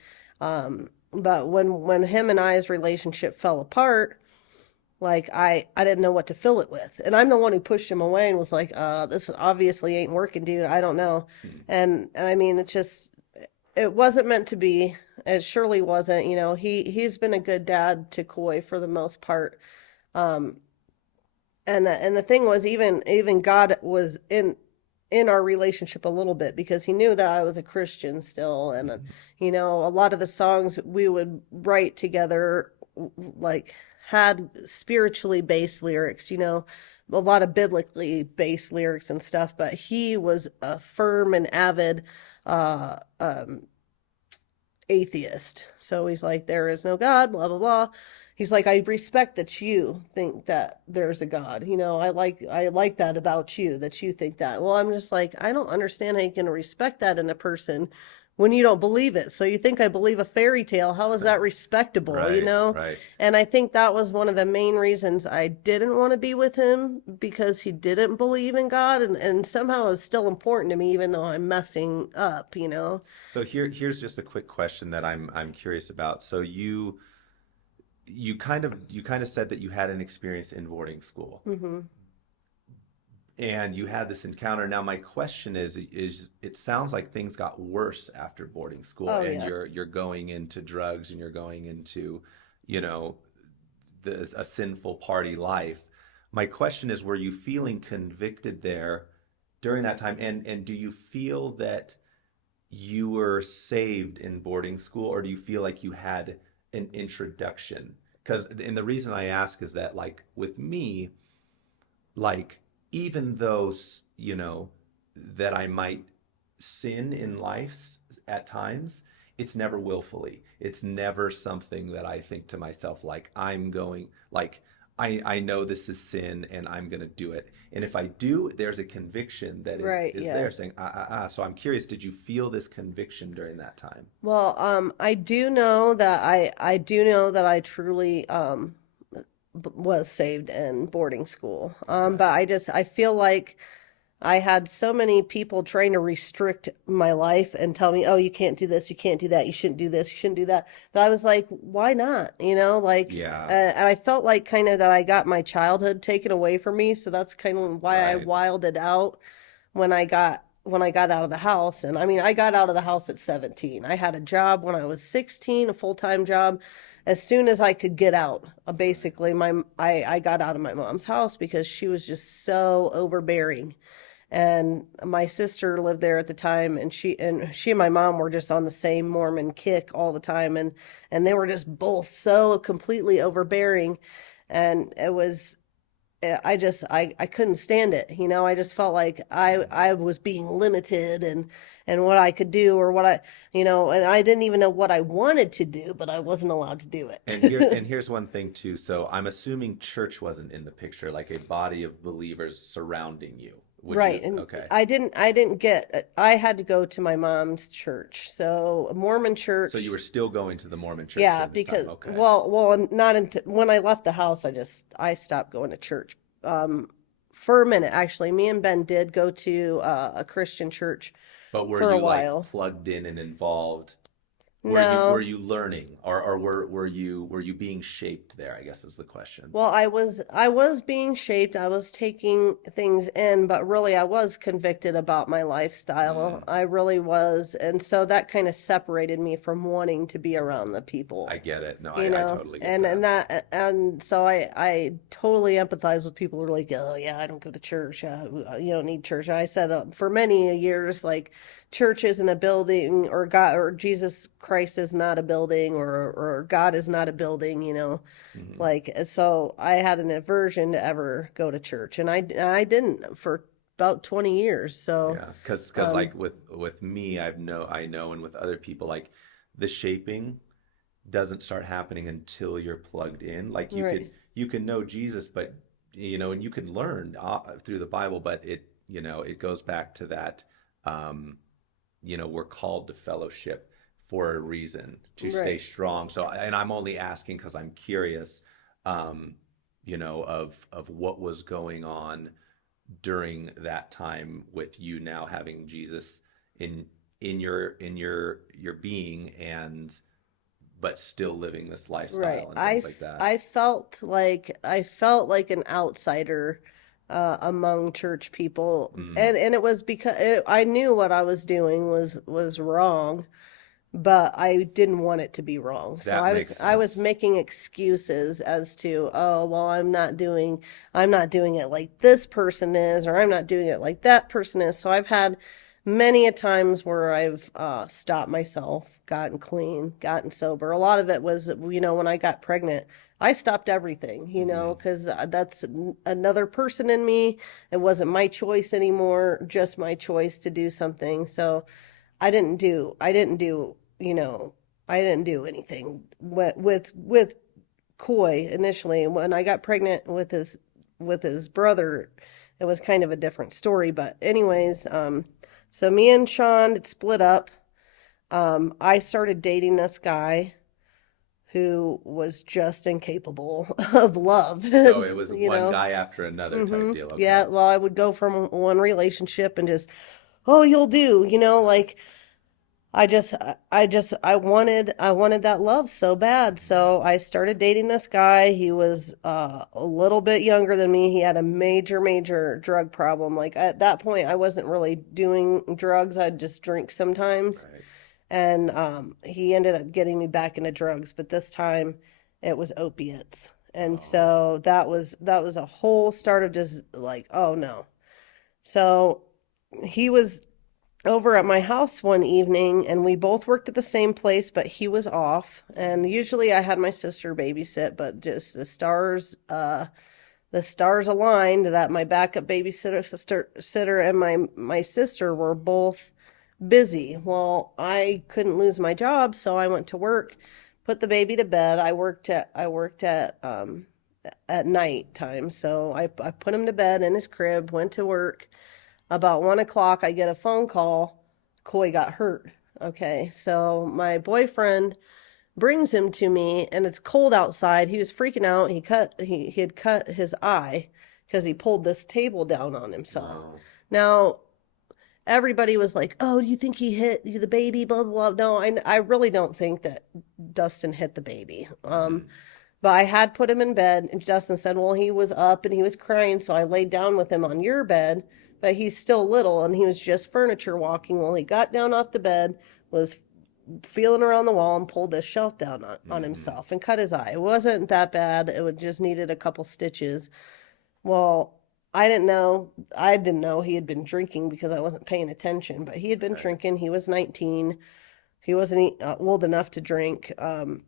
and but when him and I's relationship fell apart, like I didn't know what to fill it with. And I'm the one who pushed him away and was like, this obviously ain't working, dude. I don't know. And I mean, it wasn't meant to be. It surely wasn't. He's been a good dad to Koi for the most part. Um and the thing was, even God was in our relationship a little bit because he knew that I was a Christian still, and Hmm. a lot of the songs we would write together like had spiritually based lyrics, a lot of biblically based lyrics and stuff, but he was a firm and avid uh um atheist. So he's like, there is no God, blah, blah, blah. He's like, I respect that you think that there's a God. I like that about you, that you think that. Well, I'm just like, I don't understand how you can respect that in a person when you don't believe it. So you think I believe a fairy tale? How is that respectable, Right, right. And I think that was one of the main reasons I didn't want to be with him, because he didn't believe in God, and somehow it's still important to me even though I'm messing up. So here's just a quick question that I'm curious about. So you kind of said that you had an experience in boarding school Mhm. and you had this encounter. Now my question is it sounds like things got worse after boarding school Oh and yeah. you're going into drugs and you're going into, you know, a sinful party life. My question is, were you feeling convicted there during that time? And do you feel that you were saved in boarding school, or do you feel like you had an introduction? Because, and the reason I ask is that, like, with me, like, even though, that I might sin in life at times, it's never willfully. It's never something that I think to myself like I'm going like I know this is sin and I'm going to do it. And if I do, there's a conviction that Right, is yeah. there saying So I'm curious, did you feel this conviction during that time? Well, I do know that I do know that I truly was saved in boarding school. Okay. But I feel like I had so many people trying to restrict my life and tell me, "Oh, you can't do this, you can't do that, you shouldn't do this, you shouldn't do that." But I was like, "Why not?" Yeah. And I felt like kind of that I got my childhood taken away from me, so that's kind of why I Right. wilded out when I got out of the house. And I mean, I got out of the house at 17. I had a job when I was 16, a full-time job. As soon as I could get out, basically I got out of my mom's house because she was just so overbearing. And my sister lived there at the time, and she and my mom were just on the same Mormon kick all the time, and they were just both so completely overbearing. And it was I couldn't stand it. I just felt like I was being limited and what I could do or what and I didn't even know what I wanted to do, but I wasn't allowed to do it. Here's one thing too. So I'm assuming church wasn't in the picture, like a body of believers surrounding you. Would you? Right. And Okay. I had to go to my mom's church. So a Mormon So you church. were still going to the Mormon church Yeah, during this time. because Okay. not until when I left the house, I stopped going to church. For a minute, actually, me and Ben did go to a Christian church But were for a you like while. plugged in and involved? Were No. you learning, or were you being shaped there? I guess is the question. Well, I was being shaped. I was taking things in, but really I was convicted about my lifestyle. Mm, I really was. And so that kind of separated me from wanting to be around the I people. get it. No, I totally get And that. and so I totally empathize with people who are like, "Oh, yeah, I don't go to church. You don't need church." And I said for many years like church isn't a building, or God or Jesus Christ is not a building, or God is not a building. Hmm. Like, so I had an aversion to ever go to church, and I didn't for about 20 years. So, Yeah, because um, like with me, I know, and with other people, like the shaping doesn't start happening until you're plugged in. Like right, you can know Jesus, but and you can learn through the Bible, but it goes back to that. Um, we're called to fellowship for a reason to stay right, strong. So, and I'm only asking because I'm curious, um, of what was going on during that time with you now having Jesus in your being, and but still living this right. lifestyle and things like that. I felt like an outsider among church people, Mm, and it was because I knew what I was doing was wrong, but I didn't want it to be wrong. So that makes I was sense. making excuses as to, oh, well, I'm not doing it like this person is, or I'm not doing it like that person is. So I've had many a times where I've stopped myself, gotten clean, gotten sober. A lot of it was, when I got pregnant, I stopped everything, Hmm. because that's another person in me. It wasn't my choice anymore, just my choice to do something. So I didn't do, I didn't do anything with Coy initially. When I got pregnant with his brother, it was kind of a different story. But anyways, so me and Sean had split up. I started dating this guy who was just incapable of love, So it was you one know. guy after another type deal. Yeah, Okay. well, I would go from one relationship and just, oh, you'll do, like I wanted that love so bad. So I started dating this guy. He was a little bit younger than me. He had a major drug problem. Like at that point, I wasn't really doing drugs. I'd just drink sometimes. Right. And he ended up getting me back into drugs, but this time it was opiates. And Oh. so that was a whole start of just like, oh no. So he was over at my house one evening, and we both worked at the same place, but he was off. And usually I had my sister babysit, but just the stars aligned that my backup babysitter sitter and my sister were both busy. Well, I couldn't lose my job, so I went to work, put the baby to bed. I worked at night time, so I put him to bed in his crib, went to work. About 1 o'clock, I get a phone call. Koi got hurt. Okay, so my boyfriend brings him to me, and it's cold outside. He was freaking out. He had cut his eye because he pulled this table down on himself. Oh. Now everybody was like, "Oh, do you think he hit the baby?" Blah blah blah. No, I really don't think that Dustin hit the baby. Hmm. But I had put him in bed, and Dustin said, "Well, he was up and he was crying, so I laid down with him on your bed." But he's still little, and he was just furniture walking. Well, he got down off the bed, was feeling around the wall, and pulled this shelf down on Hmm. himself and cut his eye. It wasn't that bad. It would just needed a couple stitches. Well, I didn't know he had been drinking because I wasn't paying attention, but he had been Right. drinking. He was 19. He wasn't old enough to drink. And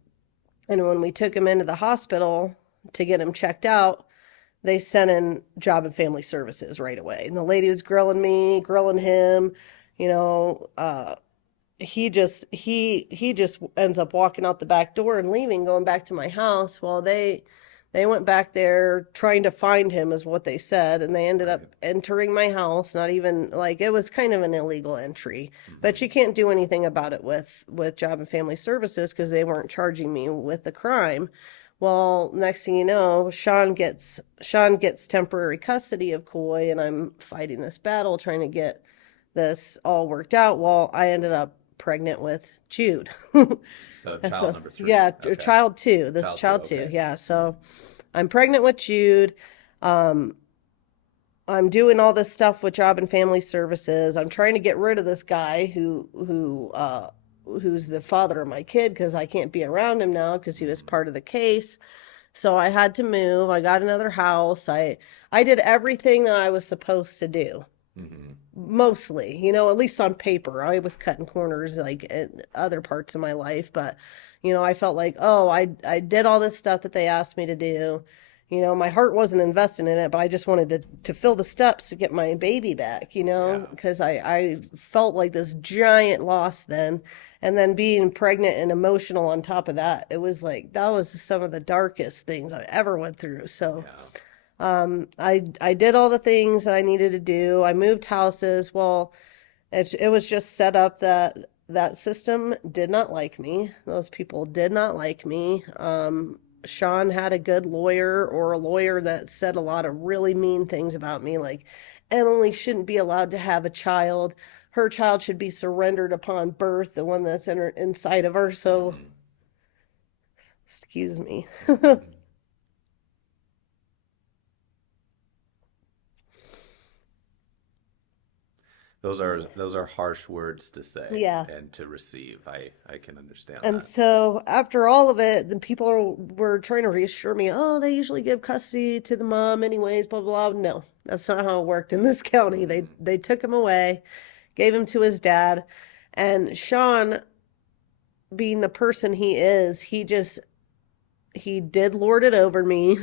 when we took him into the hospital to get him checked out, they sent in Job and Family Services right away. And the lady was grilling me, grilling him, you know, he just ends up walking out the back door and leaving, going back to my house. Well, they went back there trying to find him, is what they said, and they ended Right. up entering my house. Not even like it was kind of an illegal entry, but Hmm. you can't do anything about it with Job and Family Services because they weren't charging me with the crime. Well, next thing you know, Sean gets temporary custody of Coy, and I'm fighting this battle trying to get this all worked out. Well, I ended up pregnant with Jude. So And child so, number three. yeah, Okay. child two, this Child two. child two. Okay. Yeah. Hmm. So I'm pregnant with Jude. Um, I'm doing all this stuff with Job and Family Services. I'm trying to get rid of this guy who's the father of my kid because I can't be around him now because he was Hmm. part of the case. So I had to move. I got another house. I did everything that I was supposed to do. Hmm. Mostly, at least on paper. I was cutting corners like in other parts of my life, but I felt like, oh, I did all this stuff that they asked me to do. My heart wasn't invested in it, but I just wanted to fill the steps to get my baby back, Yeah. because I felt like this giant loss then. And then being pregnant and emotional on top of that, it was like that was some of the darkest things I ever went through. So Yeah. I did all the things I needed to do. I moved houses. Well, it was just set up that that system did not like me. Those people did not like me. Sean had a good lawyer or a lawyer that said a lot of really mean things about me, like Emily shouldn't be allowed to have a child. Her child should be surrendered upon birth, the one that's inside of her. So, Hmm. excuse me. Hmm. Those are harsh words to say Yeah. and to receive. I can understand And that. so after all of it, the people were trying to reassure me, oh, they usually give custody to the mom anyways, blah, blah, blah. No, that's not how it worked in this county. They Hmm. they took him away, gave him to his dad, and Sean, being the person he is, he did lord it over me.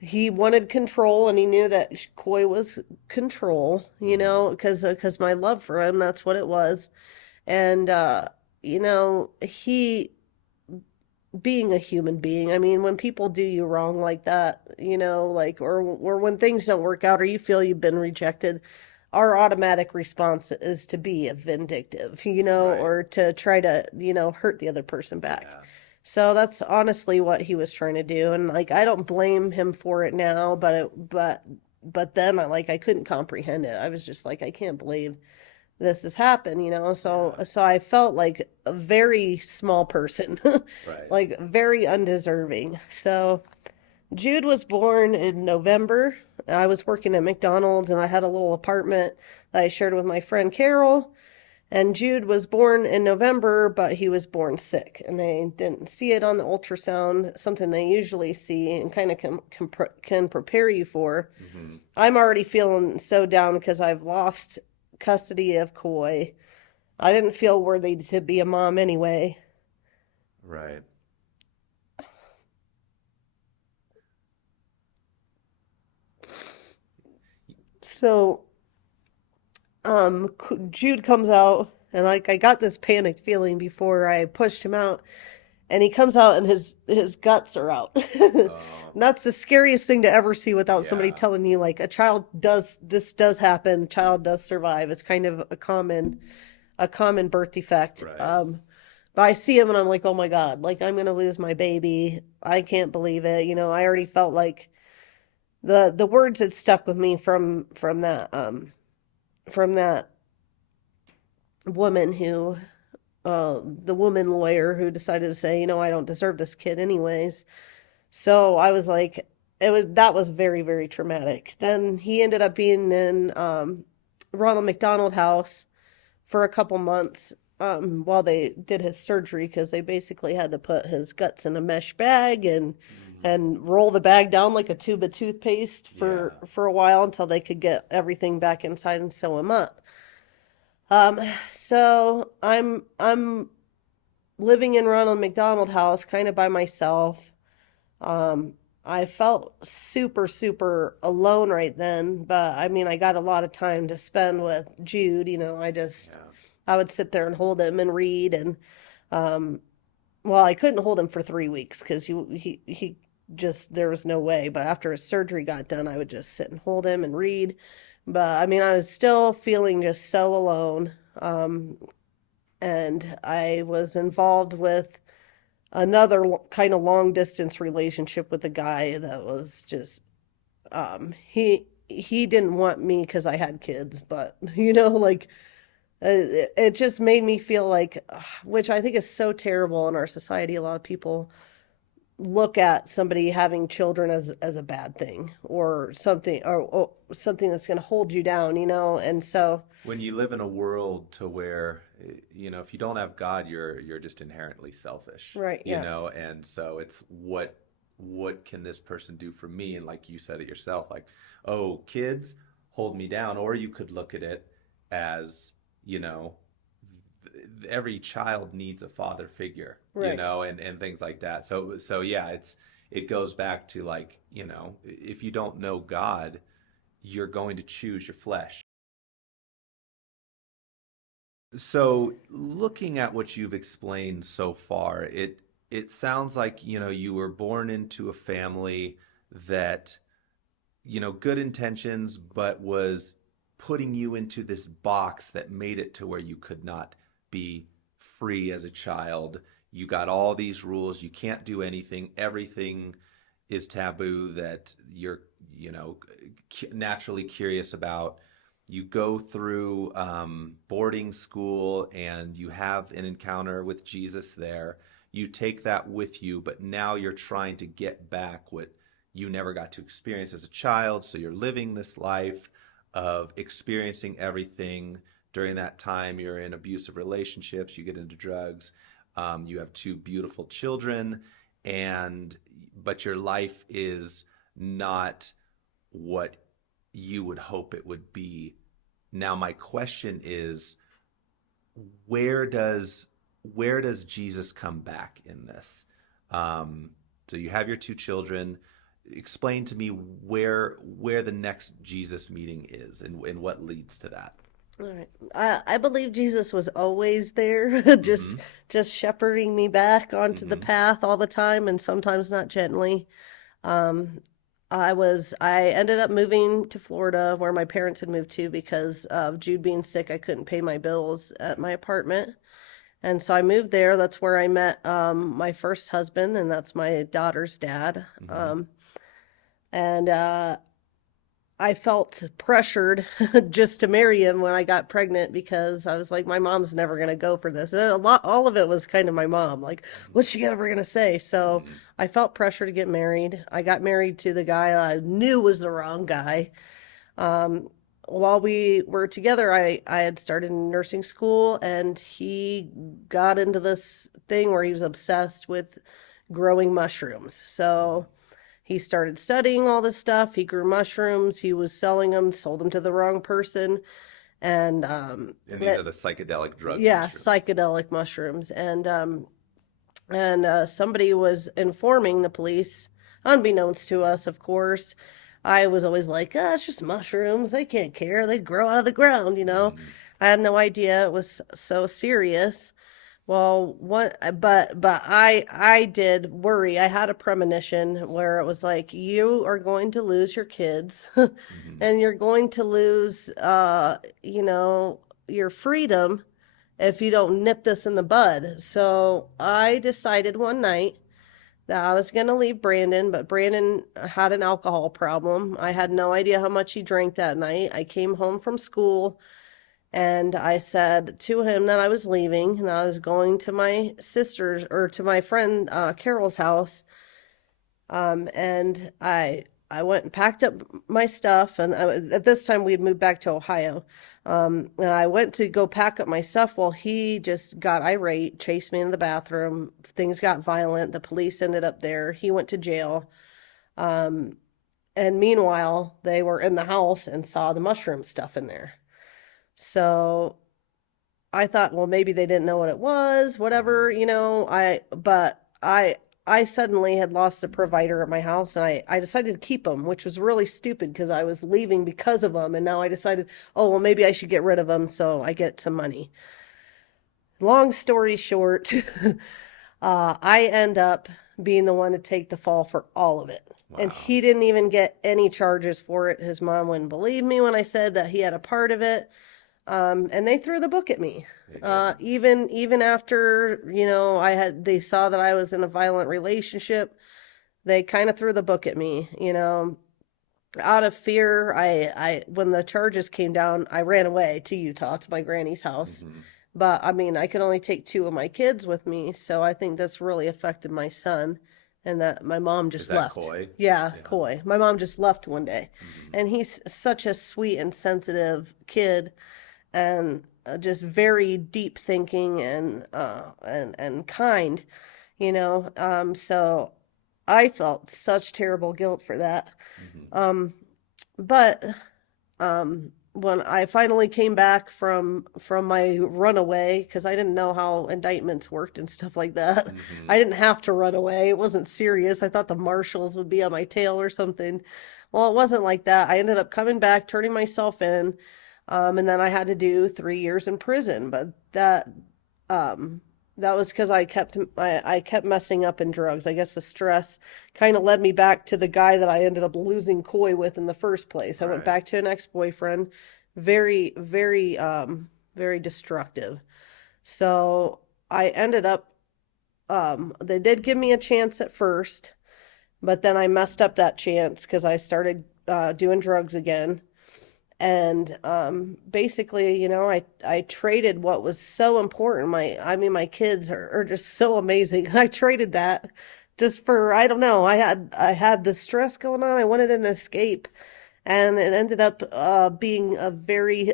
He wanted control, and he knew that Coy was control, Hmm. because my love for him, that's what it was. And he being a human being. I mean, when people do you wrong like that, like or when things don't work out or you feel you've been rejected, our automatic response is to be vindictive, Right. or to try to, hurt the other person back. Yeah. So that's honestly what he was trying to do, and like I don't blame him for it now, but then I couldn't comprehend it. I was just like I can't believe this has happened, so Yeah. so I felt like a very small person, Right. like very undeserving. So Jude was born in November. I was working at McDonald's and I had a little apartment that I shared with my friend Carol. And Jude was born in November, but he was born sick, and they didn't see it on the ultrasound, something they usually see and kind of can prepare you for. Hmm. I'm already feeling so down because I've lost custody of Coy. I didn't feel worthy to be a mom anyway. Right. So Jude comes out, and like I got this panicked feeling before I pushed him out, and he comes out and his guts are out. And Oh, that's the scariest thing to ever see without somebody yeah, telling you like a child does this does happen, child does survive. It's kind of a common birth defect. right. But I see him and I'm like, oh my God, like I'm gonna lose my baby. I can't believe it. I already felt like the words had stuck with me from that woman who the woman lawyer who decided to say, I don't deserve this kid anyways. So I was like, that was very, very traumatic. Then he ended up being in Ronald McDonald House for a couple months while they did his surgery because they basically had to put his guts in a mesh bag and Hmm. and roll the bag down like a tube of toothpaste for Yeah. for a while until they could get everything back inside and sew him up. Um, so I'm living in Ronald McDonald House kind of by myself. Um, I felt super, super alone right then, but I mean, I got a lot of time to spend with Jude. Yeah. I would sit there and hold him and read. And, um, well, I couldn't hold him for 3 weeks because he just, there was no way. But after his surgery got done, I would just sit and hold him and read. But I mean, I was still feeling just so alone. And I was involved with another kind of long distance relationship with a guy that was just he didn't want me because I had kids, but like it just made me feel like, which I think is so terrible in our society. A lot of people look at somebody having children as a bad thing or something, or something that's going to hold you down, and so When you live in a world to where, if you don't have God, you're just inherently selfish, right, yeah, and so it's what can this person do for me? And like you said it yourself, like, oh, kids hold me down, or you could look at it as, you know, every child needs a father figure, right. and things like that. So yeah, it goes back to like, if you don't know God, you're going to choose your flesh. So, looking at what you've explained so far, it sounds like, you were born into a family that, good intentions, but was putting you into this box that made it to where you could not be free as a child. You got all these rules, you can't do anything, everything is taboo that you're, naturally curious about. You go through boarding school and you have an encounter with Jesus there. You take that with you, but now you're trying to get back what you never got to experience as a child. So you're living this life of experiencing everything. During that time, you're in abusive relationships, you get into drugs, you have two beautiful children, and but your life is not what you would hope it would be. Now, my question is, where does where does Jesus come back in this? Um, so you have your two children. Explain to me where the next Jesus meeting is and what leads to that. All right. I believe Jesus was always there, just Mm-hmm. just shepherding me back onto the Mm-hmm. path all the time, and sometimes not gently. Um, I ended up moving to Florida where my parents had moved to because of Jude being sick. I couldn't pay my bills at my apartment. And so I moved there. That's where I met my first husband, and that's my daughter's dad. Mm-hmm. And I felt pressured just to marry him when I got pregnant because I was like, my mom's never gonna go for this. And all of it was kind of my mom, like, what's she ever gonna say? So Mm-hmm. I felt pressure to get married. I got married to the guy I knew was the wrong guy. Um, while we were together, I had started nursing school, and he got into this thing where he was obsessed with growing mushrooms. So he started studying all this stuff. He grew mushrooms. He was selling them, sold them to the wrong person, and And these are the psychedelic drug yeah, mushrooms. psychedelic mushrooms. And somebody was informing the police, unbeknownst to us, of course, I was always like, oh, it's just mushrooms. They can't care. They grow out of the ground, you know. Mhm. I had no idea it was so serious. Well, but I did worry. I had a premonition where it was like, you are going to lose your kids Mhm. and you're going to lose you know, your freedom if you don't nip this in the bud. So I decided one night that I was going to leave Brandon, but Brandon had an alcohol problem. I had no idea how much he drank that night. I came home from school and I said to him that I was leaving and I was going to my sister's or to my friend Carol's house. And I went and packed up my stuff, and at this time we had moved back to Ohio. And I went to go pack up my stuff. Well, he just got irate, chased me into the bathroom. Things got violent. The police ended up there. He went to jail. Um, and meanwhile, they were in the house and saw the mushroom stuff in there. So I thought, well, maybe they didn't know what it was, whatever, you know. I suddenly had lost a provider at my house, and I decided to keep him, which was really stupid because I was leaving because of him, and now I decided, oh, well, maybe I should get rid of him so I get some money. Long story short, I end up being the one to take the fall for all of it. And Wow. he didn't even get any charges for it. His mom wouldn't believe me when I said that he had a part of it. And they threw the book at me. They did. Even after, you know, they saw that I was in a violent relationship, they kind of threw the book at me, you know. Out of fear, I when the charges came down, I ran away to Utah to my granny's house. Mhm. But I mean, I could only take two of my kids with me, so I think that's really affected my son, and that my mom Is just that left. Coy? Yeah, Yeah. Coy. My mom just left one day, Mhm. and he's such a sweet and sensitive kid and just very deep thinking and kind, you know. So I felt such terrible guilt for that. Mhm. Um, but when I finally came back from my runaway, because I didn't know how indictments worked and stuff like that, Mhm. I didn't have to run away. It wasn't serious. I thought the marshals would be on my tail or something. Well, it wasn't like that. I ended up coming back, turning myself in, and then I had to do 3 years in prison. But um, that was because I kept messing up in drugs. I guess the stress kind of led me back to the guy that I ended up losing Coy with in the first place. I went Right. back to an ex-boyfriend, very, very, very destructive. So I ended up, they did give me a chance at first, but then I messed up that chance because I started doing drugs again. And basically, you know, I traded what was so important. I mean, my kids are just so amazing. I traded that just for, I don't know. I had the stress going on. I wanted an escape, and it ended up being a very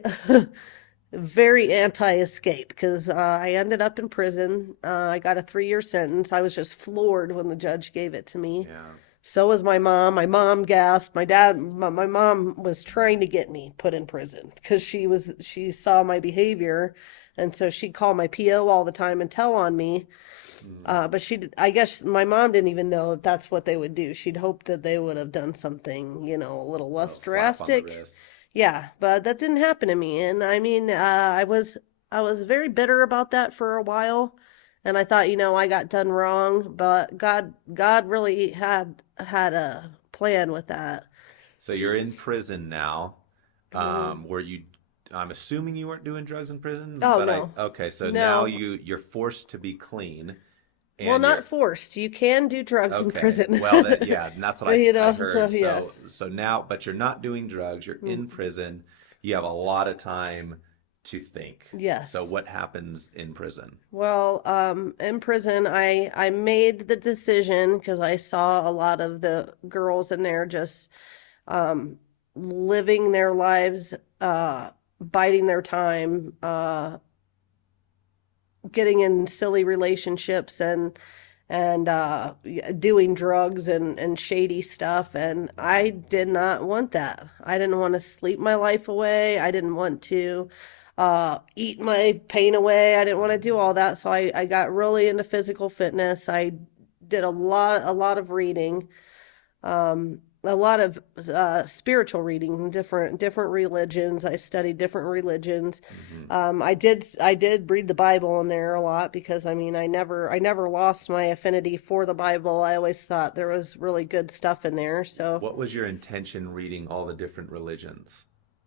very anti-escape because I ended up in prison. I got a 3 year sentence. I was just floored when the judge gave it to me. Yeah. So was my mom. My mom gasped. My mom was trying to get me put in prison because she saw my behavior, and so she'd call my PO all the time and tell on me. Mm. But I guess my mom didn't even know that that's what they would do. She'd hoped that they would have done something, you know, a little A little less slap on the drastic. wrist. Yeah, but that didn't happen to me. And I mean, I was very bitter about that for a while, and I thought, you know, I got done wrong, but God really had a plan with that. So you're in prison now. Mhm. Were you? I'm assuming you weren't doing drugs in prison, Oh but I no. okay. So now No. you're forced to be clean, Well, and not you're forced. You can do drugs in okay. prison. Well, that yeah, and that's what You I know, so heard. yeah. So now, but you're not doing drugs. You're in Mm. prison. You have a lot of time to think. So Yes. what happens in prison? Well, in prison, I made the decision because I saw a lot of the girls in there just um, living their lives, biding their time, getting in silly relationships and doing drugs and shady stuff. And I did not want that. I didn't want to sleep my life away. I didn't want to eat my pain away. I didn't want to do all that. So I got really into physical fitness. I did a lot of reading. a lot of spiritual reading, different religions. I studied different religions. Hmm. I did read the Bible in there a lot because I mean I never lost my affinity for the Bible. I always thought there was really good stuff in there. So What was your intention reading all the different religions?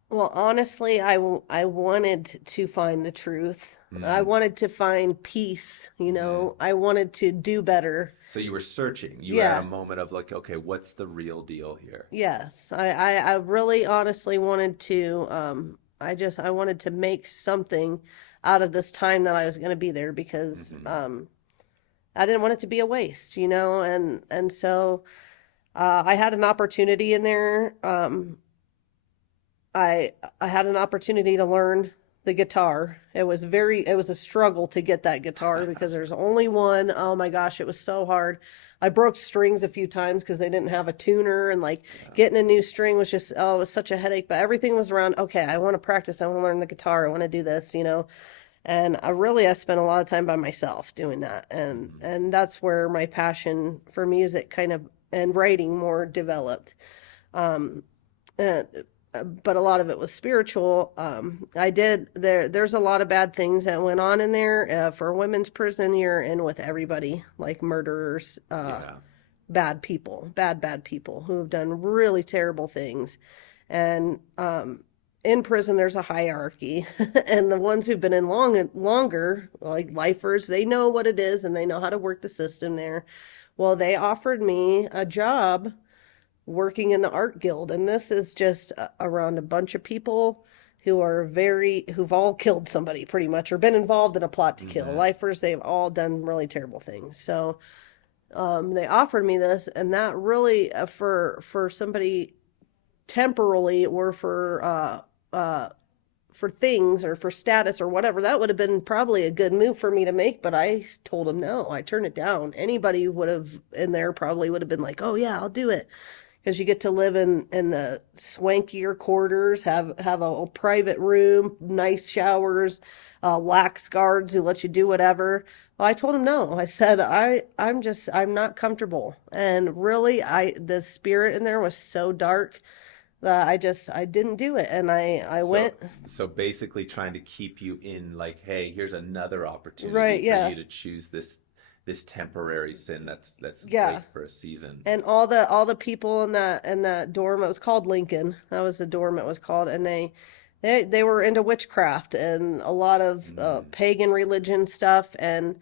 well, honestly, I wanted to find the truth. I Mm-hmm. wanted to find peace, you Mm-hmm. know. I wanted to do better. So you were searching. You were at a Yeah. moment of like, okay, what's the real deal here? Yes. I really honestly wanted to I wanted to make something out of this time that I was going to be there because Hmm. I didn't want it to be a waste, you know, and so I had an opportunity in there. I I had an opportunity to learn the guitar. It was a struggle to get that guitar because there's only one. Oh my gosh, it was so hard. I broke strings a few times because they didn't have a tuner and like Yeah. getting a new string was just oh, it was such a headache, but everything was around, okay, I want to practice. I want to learn the guitar. I want to do this, you know. And I spent a lot of time by myself doing that. Hmm. And that's where my passion for music kind of and writing more developed. Um, uh, but a lot of it was spiritual. There's a lot of bad things that went on in there for a women's prison. You're in with everybody, like murderers, Yeah. bad people who have done really terrible things. And in prison, there's a hierarchy, and the ones who've been in longer, like lifers, they know what it is and they know how to work the system there. Well, they offered me a job working in the art guild, and this is just around a bunch of people who've all killed somebody pretty much or been involved in a plot to kill. Hmm. Lifers, they've all done really terrible things. So they offered me this, and that really for somebody temporally or for things or for status or whatever, that would have been probably a good move for me to make, but I told him no. I turned it down. Anybody would have in there probably would have been like, "Oh yeah, I'll do it." Because you get to live in the swankier quarters, have a private room, nice showers, lax guards who let you do whatever. Well, I told him no. I said I'm not comfortable, and really, I the spirit in there was so dark that I didn't do it, and I So, went so basically trying to keep you in like, hey, here's another opportunity right, for yeah, you to choose this temporary sin that's yeah. great for a season. And all the people in that dorm, it was called Lincoln. That was the dorm it was called, and they were into witchcraft and a lot of Mm. pagan religion stuff, and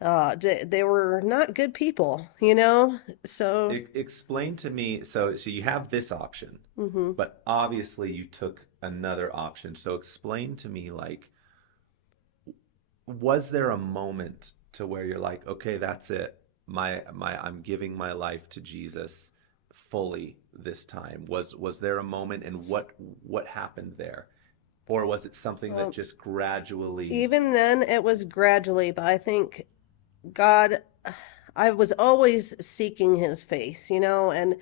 they were not good people, you know. So, Explain to me, so you have this option, hmm but obviously you took another option. So explain to me like, was there a moment to where you're like, okay, that's it. I'm giving my life to Jesus fully this time. Was there a moment, and what happened there? Or was it something that well, just gradually? even then it was gradually, but I think God, I was always seeking his face, you know, and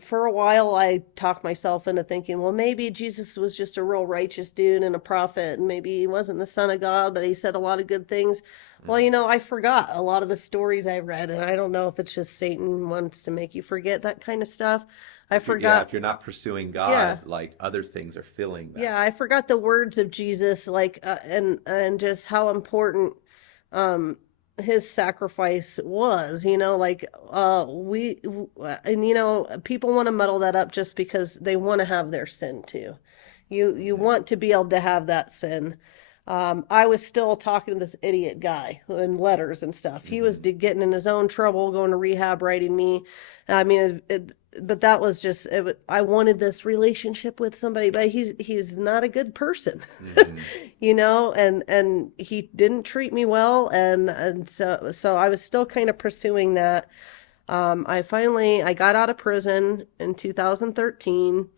for a while I talked myself into thinking, well, maybe Jesus was just a real righteous dude and a prophet, and maybe he wasn't the son of God, but he said a lot of good things. Well, you Mhm. know, I forgot a lot of the stories I read, and I don't know if it's just Satan wants to make you forget that kind of stuff. I If forgot, you're not pursuing yeah, God, like other things are filling yeah, that. I forgot the words of Jesus, like, and just how important um his sacrifice was, you know, like we and you know people want to muddle that up just because they want to have their sin too. You Hmm. want to be able to have that sin. I was still talking to this idiot guy in letters and stuff. He was Hmm. getting in his own trouble, going to rehab, writing me. I mean, but that was just I wanted this relationship with somebody, but he's not a good person, Hmm. you know, and he didn't treat me well, and so I was still kind of pursuing that. I got out of prison in 2013,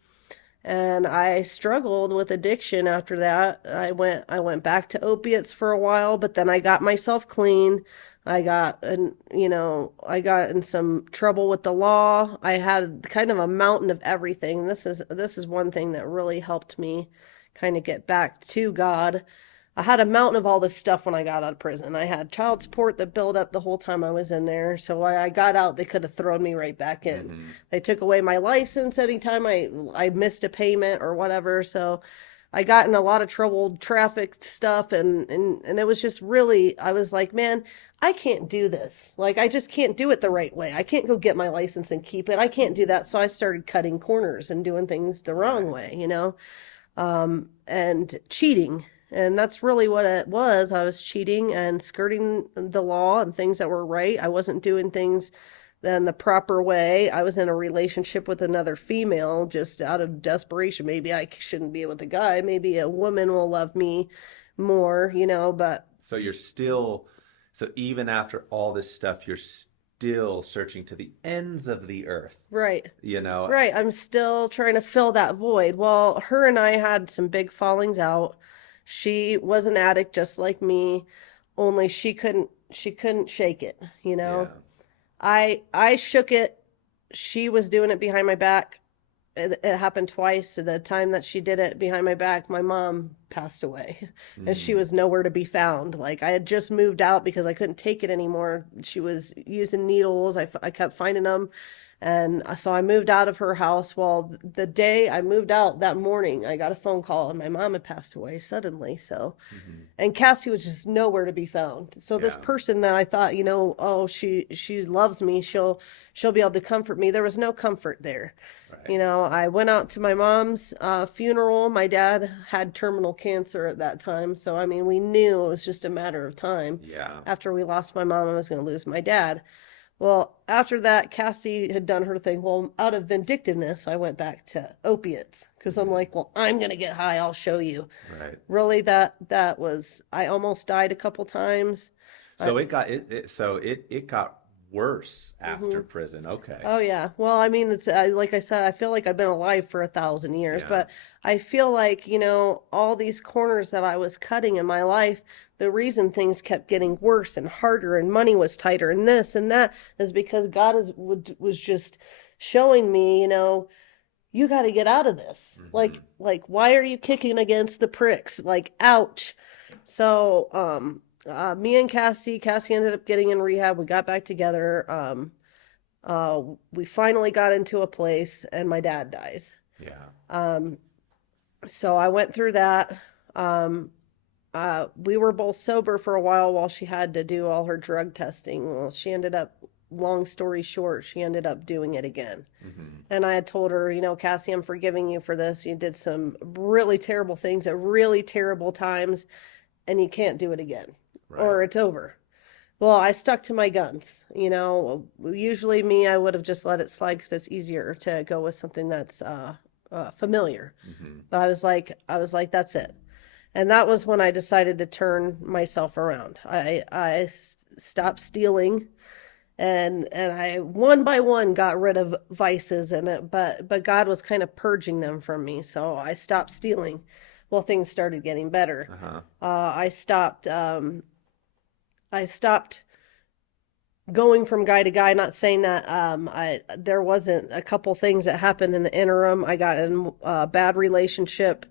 and I struggled with addiction after that. I went back to opiates for a while, but then I got myself clean. I got in some trouble with the law. I had kind of a mountain of everything. This is one thing that really helped me kind of get back to God. I had a mountain of all this stuff when I got out of prison. I had child support that built up the whole time I was in there. So when I got out, they could have thrown me right back in. Hmm. They took away my license anytime I missed a payment or whatever. So I got in a lot of trouble, traffic stuff, and it was just really, I was like, man, I can't do this. Like, I just can't do it the right way. I can't go get my license and keep it. I can't do that. So I started cutting corners and doing things the wrong Right. way, and cheating. And that's really what it was. I was cheating and skirting the law and things that were right. I wasn't doing things then the proper way. I was in a relationship with another female just out of desperation. Maybe I shouldn't be with a guy. Maybe a woman will love me more, but So you're still, so even after all this stuff, you're still searching to the ends of the earth, right. you know? Right. I'm still trying to fill that void. Well, her and I had some big fallings out. She was an addict just like me, only she couldn't shake it, you know. Yeah. I shook it. She was doing it behind my back. It happened twice. The time that she did it behind my back, my mom passed away and she Mm. was nowhere to be found. Like I had just moved out because I couldn't take it anymore. She was using needles. I kept finding them. And so I moved out of her house. Well, the day I moved out that morning, I got a phone call and my mom had passed away suddenly. So, Hmm. and Cassie was just nowhere to be found. So this Yeah. person that I thought, oh, she loves me, she'll be able to comfort me. There was no comfort there. Right. I went out to my mom's funeral. My dad had terminal cancer at that time, so I mean, we knew it was just a matter of time. Yeah. After we lost my mom, I was going to lose my dad. Well, after that, Cassie had done her thing. Well, out of vindictiveness, I went back to opiates because I'm Hmm. like, well, I'm going to get high. I'll show you. Right. Really, that was, I almost died a couple times. I, So it got worse after mhm. prison. Okay. Oh yeah. Well, I mean, like I said, I feel like I've been alive for 1,000 years, Yeah. but I feel like, all these corners that I was cutting in my life, the reason things kept getting worse and harder and money was tighter and this and that is because God was just showing me, you got to get out of this. Hmm. Like, why are you kicking against the pricks? Like, ouch. So, me and Cassie ended up getting in rehab. We got back together. Uh, we finally got into a place, and my dad dies. Yeah. Um, so I went through that. Um, we were both sober for a while she had to do all her drug testing. Well, she ended up, long story short, she ended up doing it again. Hmm. And I had told her, Cassie, I'm forgiving you for this. You did some really terrible things at really terrible times, and you can't do it again, Right. or it's over. Well, I stuck to my guns. Usually me, I would have just let it slide because it's easier to go with something that's familiar. Hmm. But I was like, that's it. And that was when I decided to turn myself around. I stopped stealing, and I one by one got rid of vices in it. But God was kind of purging them from me, so I stopped stealing. Well, things started getting better. Uh-huh. I stopped going from guy to guy. Not saying that I there wasn't a couple things that happened in the interim. I got in a bad relationship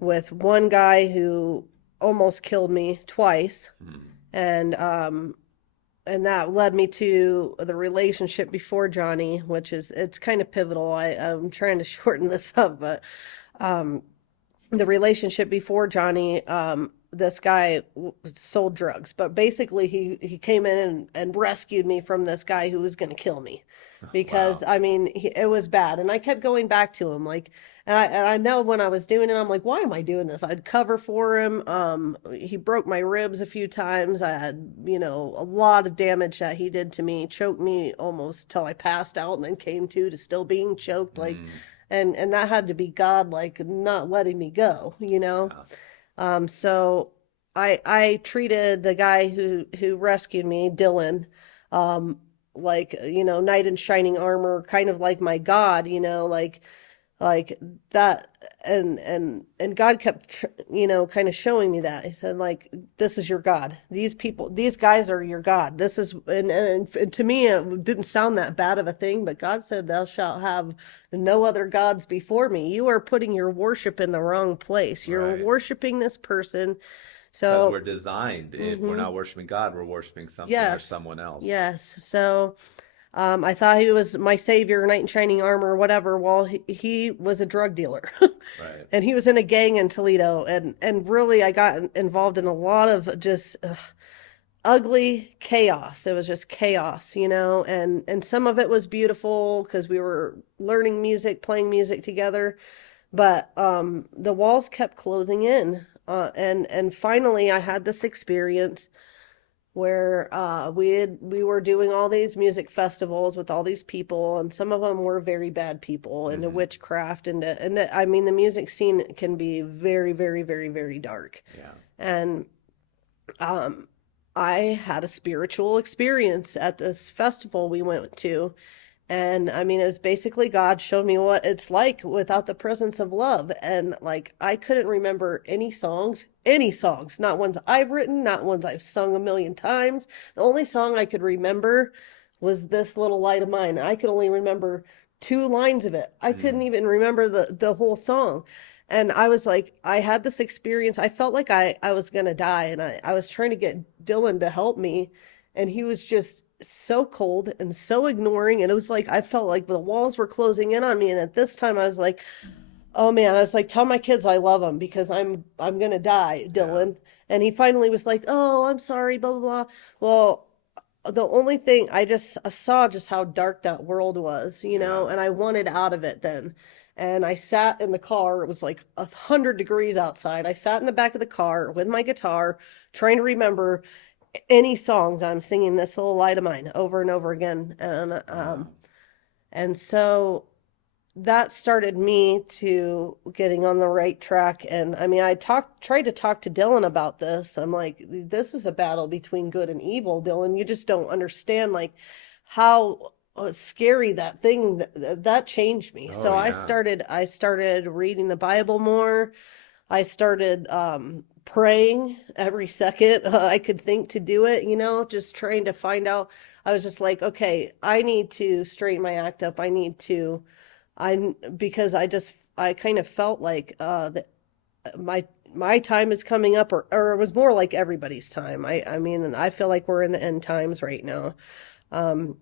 with one guy who almost killed me twice, Mm. and that led me to the relationship before Johnny, which is it's kind of pivotal. I'm trying to shorten this up, but um, the relationship before Johnny, this guy sold drugs, but basically he came in and rescued me from this guy who was going to kill me because Wow. I mean it was bad, and I kept going back to him like, and I know when I was doing it, I'm like, why am I doing this? I'd cover for him. He broke my ribs a few times. I had a lot of damage that he did to me, choked me almost till I passed out, and then came to still being choked like, Mm. and that had to be God like not letting me go. Yeah. So I treated the guy who rescued me, Dylan, like knight in shining armor, kind of like my God, like that. And God kept kind of showing me that. He said, like, this is your God. These people, these guys are your God. This is and to me it didn't sound that bad of a thing, but God said, thou shalt have no other gods before me. You are putting your worship in the wrong place. You're Right. worshiping this person. Because So, we're designed, if we're hmm not worshiping God, we're worshiping something or yes, someone else. yes. So, I thought he was my savior, knight in shining armor, whatever. Well, he was a drug dealer. Right. And he was in a gang in Toledo, and really I got involved in a lot of just ugly chaos. It was just chaos, and some of it was beautiful because we were learning music, playing music together, but the walls kept closing in. And finally I had this experience where we were doing all these music festivals with all these people, and some of them were very bad people into Hmm. witchcraft, I mean the music scene can be very, very, very, very dark. Yeah. And um I had a spiritual experience at this festival we went to. And I mean, it was basically God showed me what it's like without the presence of love. And like, I couldn't remember any songs, not ones I've written, not ones I've sung a million times. The only song I could remember was This Little Light of Mine. I could only remember two lines of it. I couldn't Mm. even remember the whole song. And I was like, I had this experience. I felt like I was going to die. And I was trying to get Dylan to help me. And he was just so cold and so ignoring. And it was like, I felt like the walls were closing in on me. And at this time, I was like, oh man, I was like, tell my kids I love them because I'm going to die, Yeah. Dylan. And he finally was like, oh, I'm sorry, blah, blah, blah. Well, the only thing I saw just how dark that world was, Yeah. and I wanted out of it then. And I sat in the car. It was like 100 degrees outside. I sat in the back of the car with my guitar, trying to remember any songs. I'm singing This Little Light of Mine over and over again. Wow. And so that started me to getting on the right track. And I mean, tried to talk to Dylan about this. I'm like, this is a battle between good and evil, Dylan. You just don't understand like how scary that thing that changed me. Oh So yeah. I started reading the Bible more. I started praying every second I could think to do it, just trying to find out. I was just like, okay, I need to straighten my act up. Because I kind of felt like that my my time is coming up, or it was more like everybody's time. I mean, and I feel like we're in the end times right now. Um,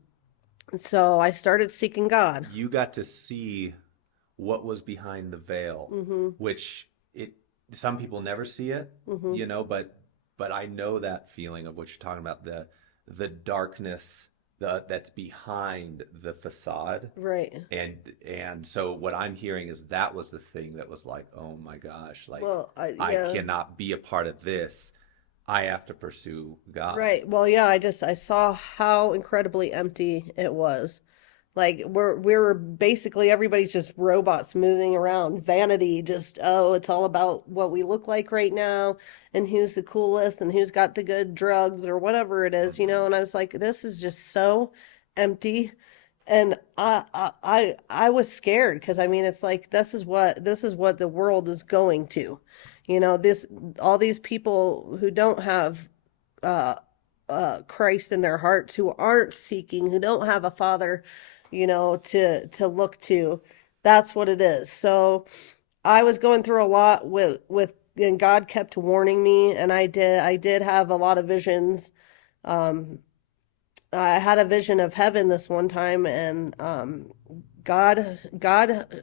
so I started seeking God. You got to see what was behind the veil, Mm-hmm. which it some people never see it, Mm-hmm. but I know that feeling of what you're talking about, the darkness that's behind the facade. Right. And so what I'm hearing is that was the thing that was like, oh my gosh, like Well, I yeah. cannot be a part of this. I have to pursue God. Right. Well, yeah, I saw how incredibly empty it was. Like we're basically everybody's just robots moving around. Vanity, just oh, it's all about what we look like right now and who's the coolest and who's got the good drugs or whatever it is. Hmm. And I was like, this is just so empty. And I was scared because I mean it's like this is what the world is going to. This all these people who don't have uh Christ in their hearts, who aren't seeking, who don't have a father, to look to. That's what it is. So I was going through a lot and God kept warning me, and I did have a lot of visions. Um, I had a vision of heaven this one time, and God,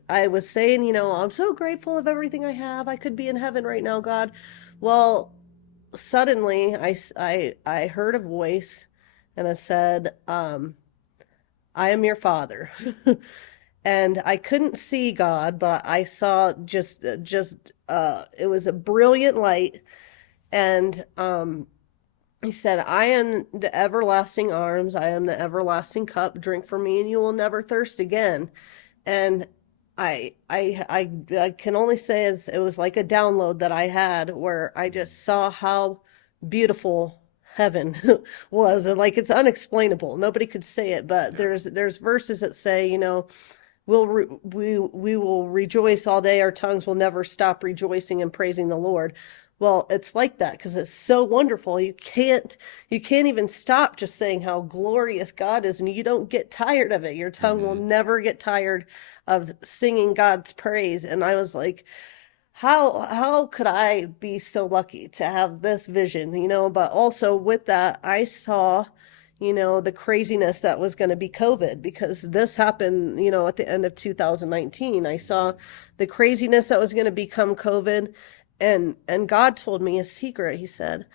I was saying, I'm so grateful of everything I have. I could be in heaven right now, God. Well, suddenly I heard a voice, and it said, I am your father. And I couldn't see God, but I saw it was a brilliant light. And he said, I am the everlasting arms, I am the everlasting cup. Drink from me, and you will never thirst again. And I can only say it was like a download that I had where I just saw how beautiful heaven was, and like it's unexplainable. Nobody could say it, but Yeah. there's verses that say, we will rejoice all day. Our tongues will never stop rejoicing and praising the Lord. Well, it's like that because it's so wonderful. You can't even stop just saying how glorious God is, and you don't get tired of it. Your tongue will Hmm. never get tired of singing God's praise. And I was like, how could I be so lucky to have this vision, but also with that I saw, the craziness that was going to be COVID, because this happened, at the end of 2019. I saw the craziness that was going to become COVID, and God told me a secret. He said,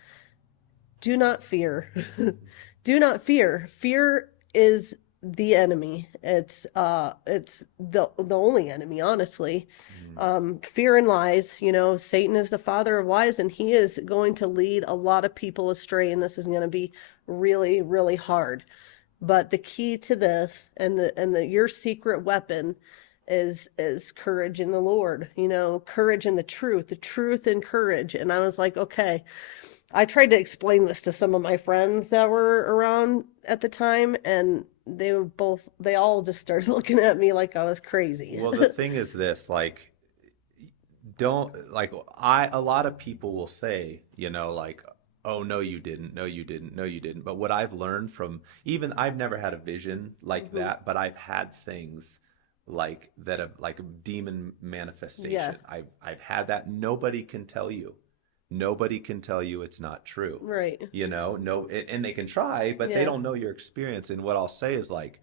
"Do not fear." Do not fear. Fear is the enemy. It's the only enemy, honestly. Mm. Fear and lies. Satan is the father of lies, and he is going to lead a lot of people astray, and this is going to be really, really hard. But the key to this, and the your secret weapon, is courage in the Lord. Courage in the truth and courage. And I was like, okay. I tried to explain this to some of my friends that were around at the time, and they all just started looking at me like I was crazy. Well, the thing is this, like, don't like I a lot of people will say, like, oh no you didn't, no you didn't, no you didn't. But what I've learned from, even I've never had a vision like Hmm. that, but I've had things like that, have like a demon Yeah, manifestation. I've had that. Nobody can tell you. Nobody can tell you it's not true. right. No, and they can try, but they Yeah, don't know your experience. And what I'll say is, like,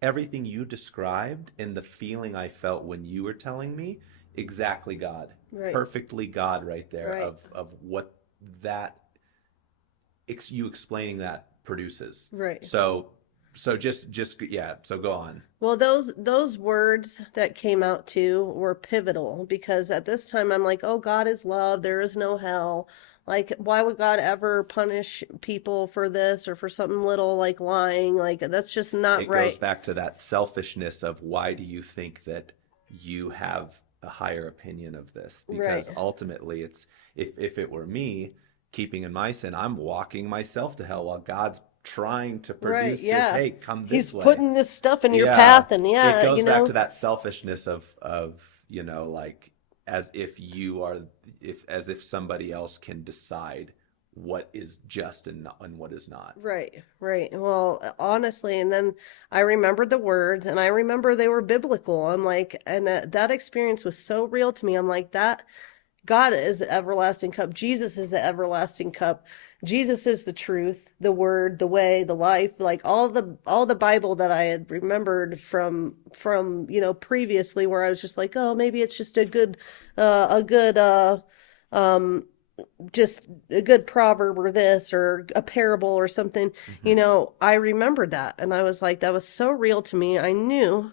everything you described and the feeling I felt when you were telling me, exactly God, right, perfectly God right there, right, of what that you explaining that produces. right. So just yeah, so go on. Well, those words that came out too were pivotal, because at this time I'm like, oh, God is love. There is no hell. Like, why would God ever punish people for this or for something little like lying? Like, that's just not It goes right. back to that selfishness of, why do you think that you have a higher opinion of this? Right. Because ultimately, it's, if it were me keeping in my sin, I'm walking myself to hell while God's trying to Right. produce this. Yeah. Hey, come He's this way. putting this stuff in your Yeah, path, and it yeah, goes back to that selfishness of like, as if you are, if as if somebody else can decide what is just and not, and what is not. right, right. Well, honestly, and then I remembered the words, and I remember they were biblical. I'm like, and that experience was so real to me. I'm like, that God is the everlasting cup. Jesus is the everlasting cup. Jesus is the truth, the word, the way, the life, like all the Bible that I had remembered from previously, where I was just like, oh, maybe it's just a good um just a good proverb or this or a parable or something. Hmm. I remembered that, and I was like, that was so real to me. I knew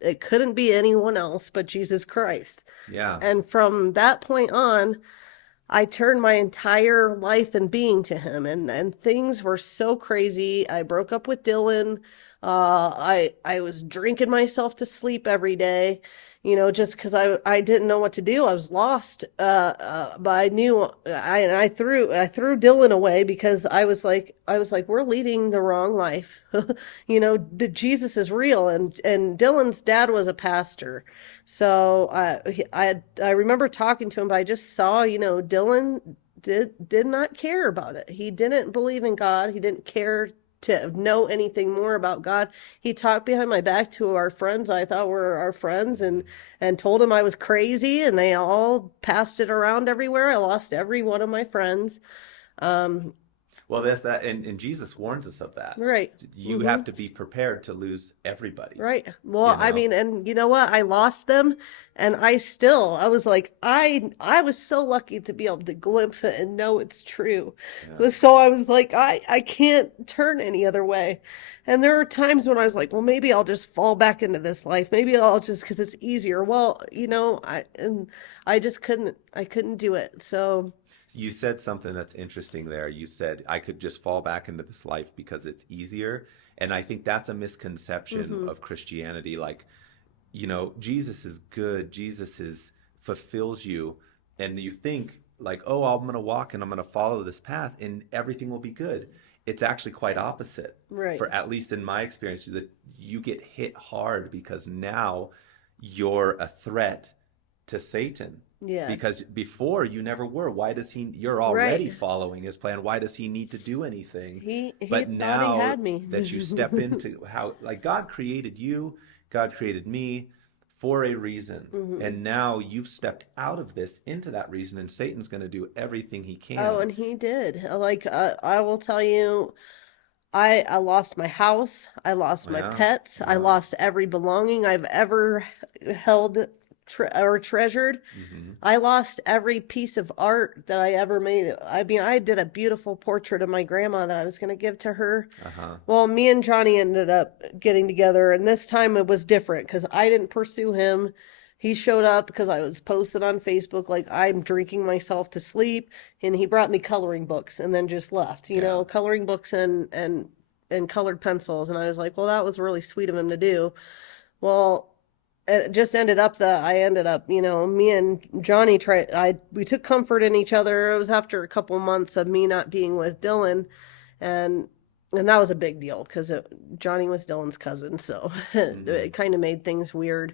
it couldn't be anyone else but Jesus Christ. Yeah. And from that point on, I turned my entire life and being to him, and things were so crazy. I broke up with Dylan. I was drinking myself to sleep every day, just because I didn't know what to do. I was lost. But I knew I threw Dylan away, because I was like we're leading the wrong life. The Jesus is real, and Dylan's dad was a pastor. So I remember talking to him, but I just saw, Dylan did not care about it. He didn't believe in God. He didn't care to know anything more about God. He talked behind my back to our friends I thought were our friends, and told them I was crazy, and they all passed it around everywhere. I lost every one of my friends. Um, Well, that's that, and Jesus warns us of that. right. You Hmm. have to be prepared to lose everybody, Right. Well, you I know? mean, and you know what? I lost them, and I was like, I was so lucky to be able to glimpse it and know it's true. Yeah. But so I was like, I can't turn any other way. And there were times when I was like, well, maybe I'll just fall back into this life. Maybe I'll just, because it's easier. Well, I just I couldn't do it. So, You said something that's interesting there. You said, I could just fall back into this life because it's easier. And I think that's a misconception hmm, of Christianity. Like, Jesus is good. Jesus is fulfills you. And you think, like, oh, I'm going to walk and I'm going to follow this path and everything will be good. It's actually quite opposite. right. For at least in my experience, that you get hit hard because now you're a threat to Satan. Yeah. Because before you never were. Why does you're already Right. following his plan. Why does he need to do anything? He But thought he now had me. that you step into how, like, God created you, God created me for a reason. Hmm. And now you've stepped out of this into that reason, and Satan's going to do everything he Oh, can. and he did. Like, I will tell you, I lost my house. I lost my Yeah. pets. I Yeah. lost every belonging I've ever held or treasured. Hmm. I lost every piece of art that I ever made. I mean, I did a beautiful portrait of my grandma that I was going to give to her. Uh-huh. Well, me and Johnny ended up getting together, and this time it was different because I didn't pursue him. He showed up because I was posted on Facebook like I'm drinking myself to sleep, and he brought me coloring books and then just left. Yeah. Coloring books and colored pencils, and I was like, well, that was really sweet of him to do. Well, it just ended up that I ended up, me and Johnny tried. We took comfort in each other. It was after a couple months of me not being with Dylan, and and that was a big deal because Johnny was Dylan's cousin, so it Hmm. kind of made things weird.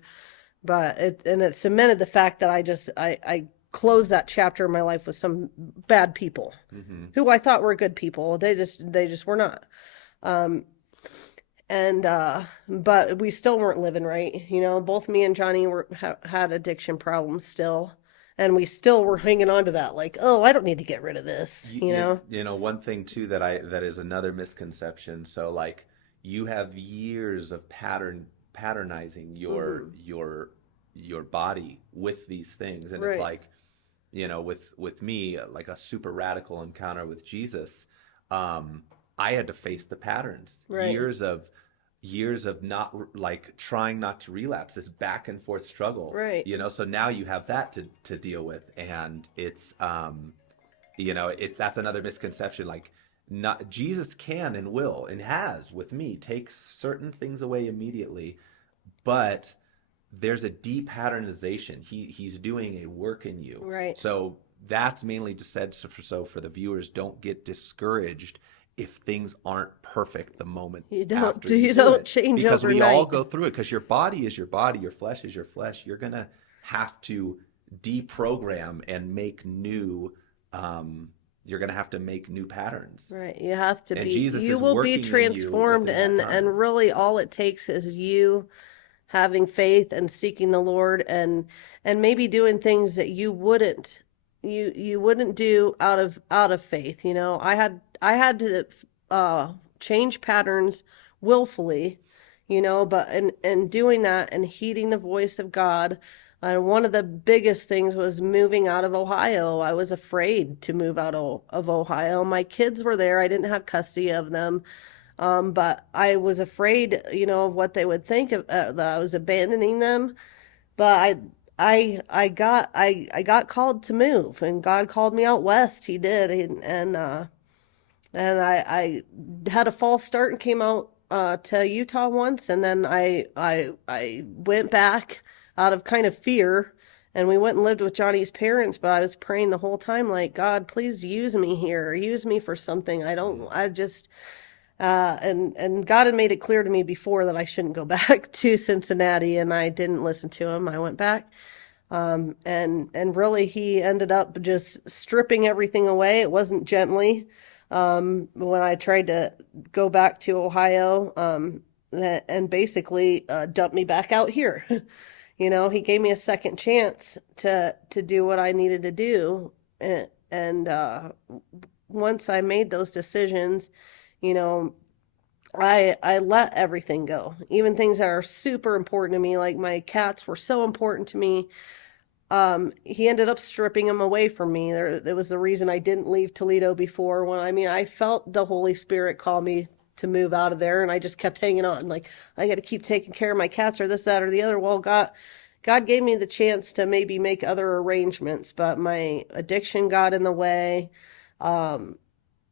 But it cemented the fact that I closed that chapter in my life with some bad people Hmm. who I thought were good people. They just were not. Um, and but we still weren't living right. Both me and Johnny had addiction problems still, and we still were hanging on to that. Like, oh, I don't need to get rid of this. One thing too that is another misconception. So like you have years of patternizing Hmm. your body with these things, and it's Right. like with me, like a super radical encounter with Jesus, I had to face the patterns, Right. years of not like trying not to relapse, this back and forth struggle, Right. so now you have that to deal with, and it's that's another misconception. Like, not Jesus can and will and has with me take certain things away immediately, but there's a deep patternization. He's doing a work in you. Right. So that's mainly just said so for the viewers, don't get discouraged if things aren't perfect the moment after you You do don't it, change because we all overnight. go through it, because your body is your body, your flesh is your flesh. You're gonna have to deprogram and make new you're gonna have to make new patterns, Right. You have to and be, Jesus you is will be working in you transformed, within that time. and really all it takes is you having faith and seeking the Lord, and maybe doing things that you wouldn't do out of faith. I had to change patterns willfully, but in doing that and heeding the voice of God. And one of the biggest things was moving out of Ohio. I was afraid to move out of Ohio. My kids were there. I didn't have custody of them. But I was afraid, of what they would think of that I was abandoning them. But I got called to move, and God called me out west. He did, and I had a false start and came out to Utah once, and then I went back out of kind of fear. And we went and lived with Johnny's parents, but I was praying the whole time, like, God, please use me here. Use me for something. I just, and God had made it clear to me before that I shouldn't go back to Cincinnati, and I didn't listen to him. I went back, and really he ended up just stripping everything away. It wasn't gently. When I tried to go back to Ohio, and basically dumped me back out here. He gave me a second chance to do what I needed to do, and once I made those decisions, you know, I let everything go. Even things that are super important to me, like my cats were so important to me. He ended up stripping them away from me. That was the reason I didn't leave Toledo before. I felt the Holy Spirit call me to move out of there, and I just kept hanging on. Like, I got to keep taking care of my cats, or this, that, or the other. Well, God gave me the chance to maybe make other arrangements, but my addiction got in the way. Um,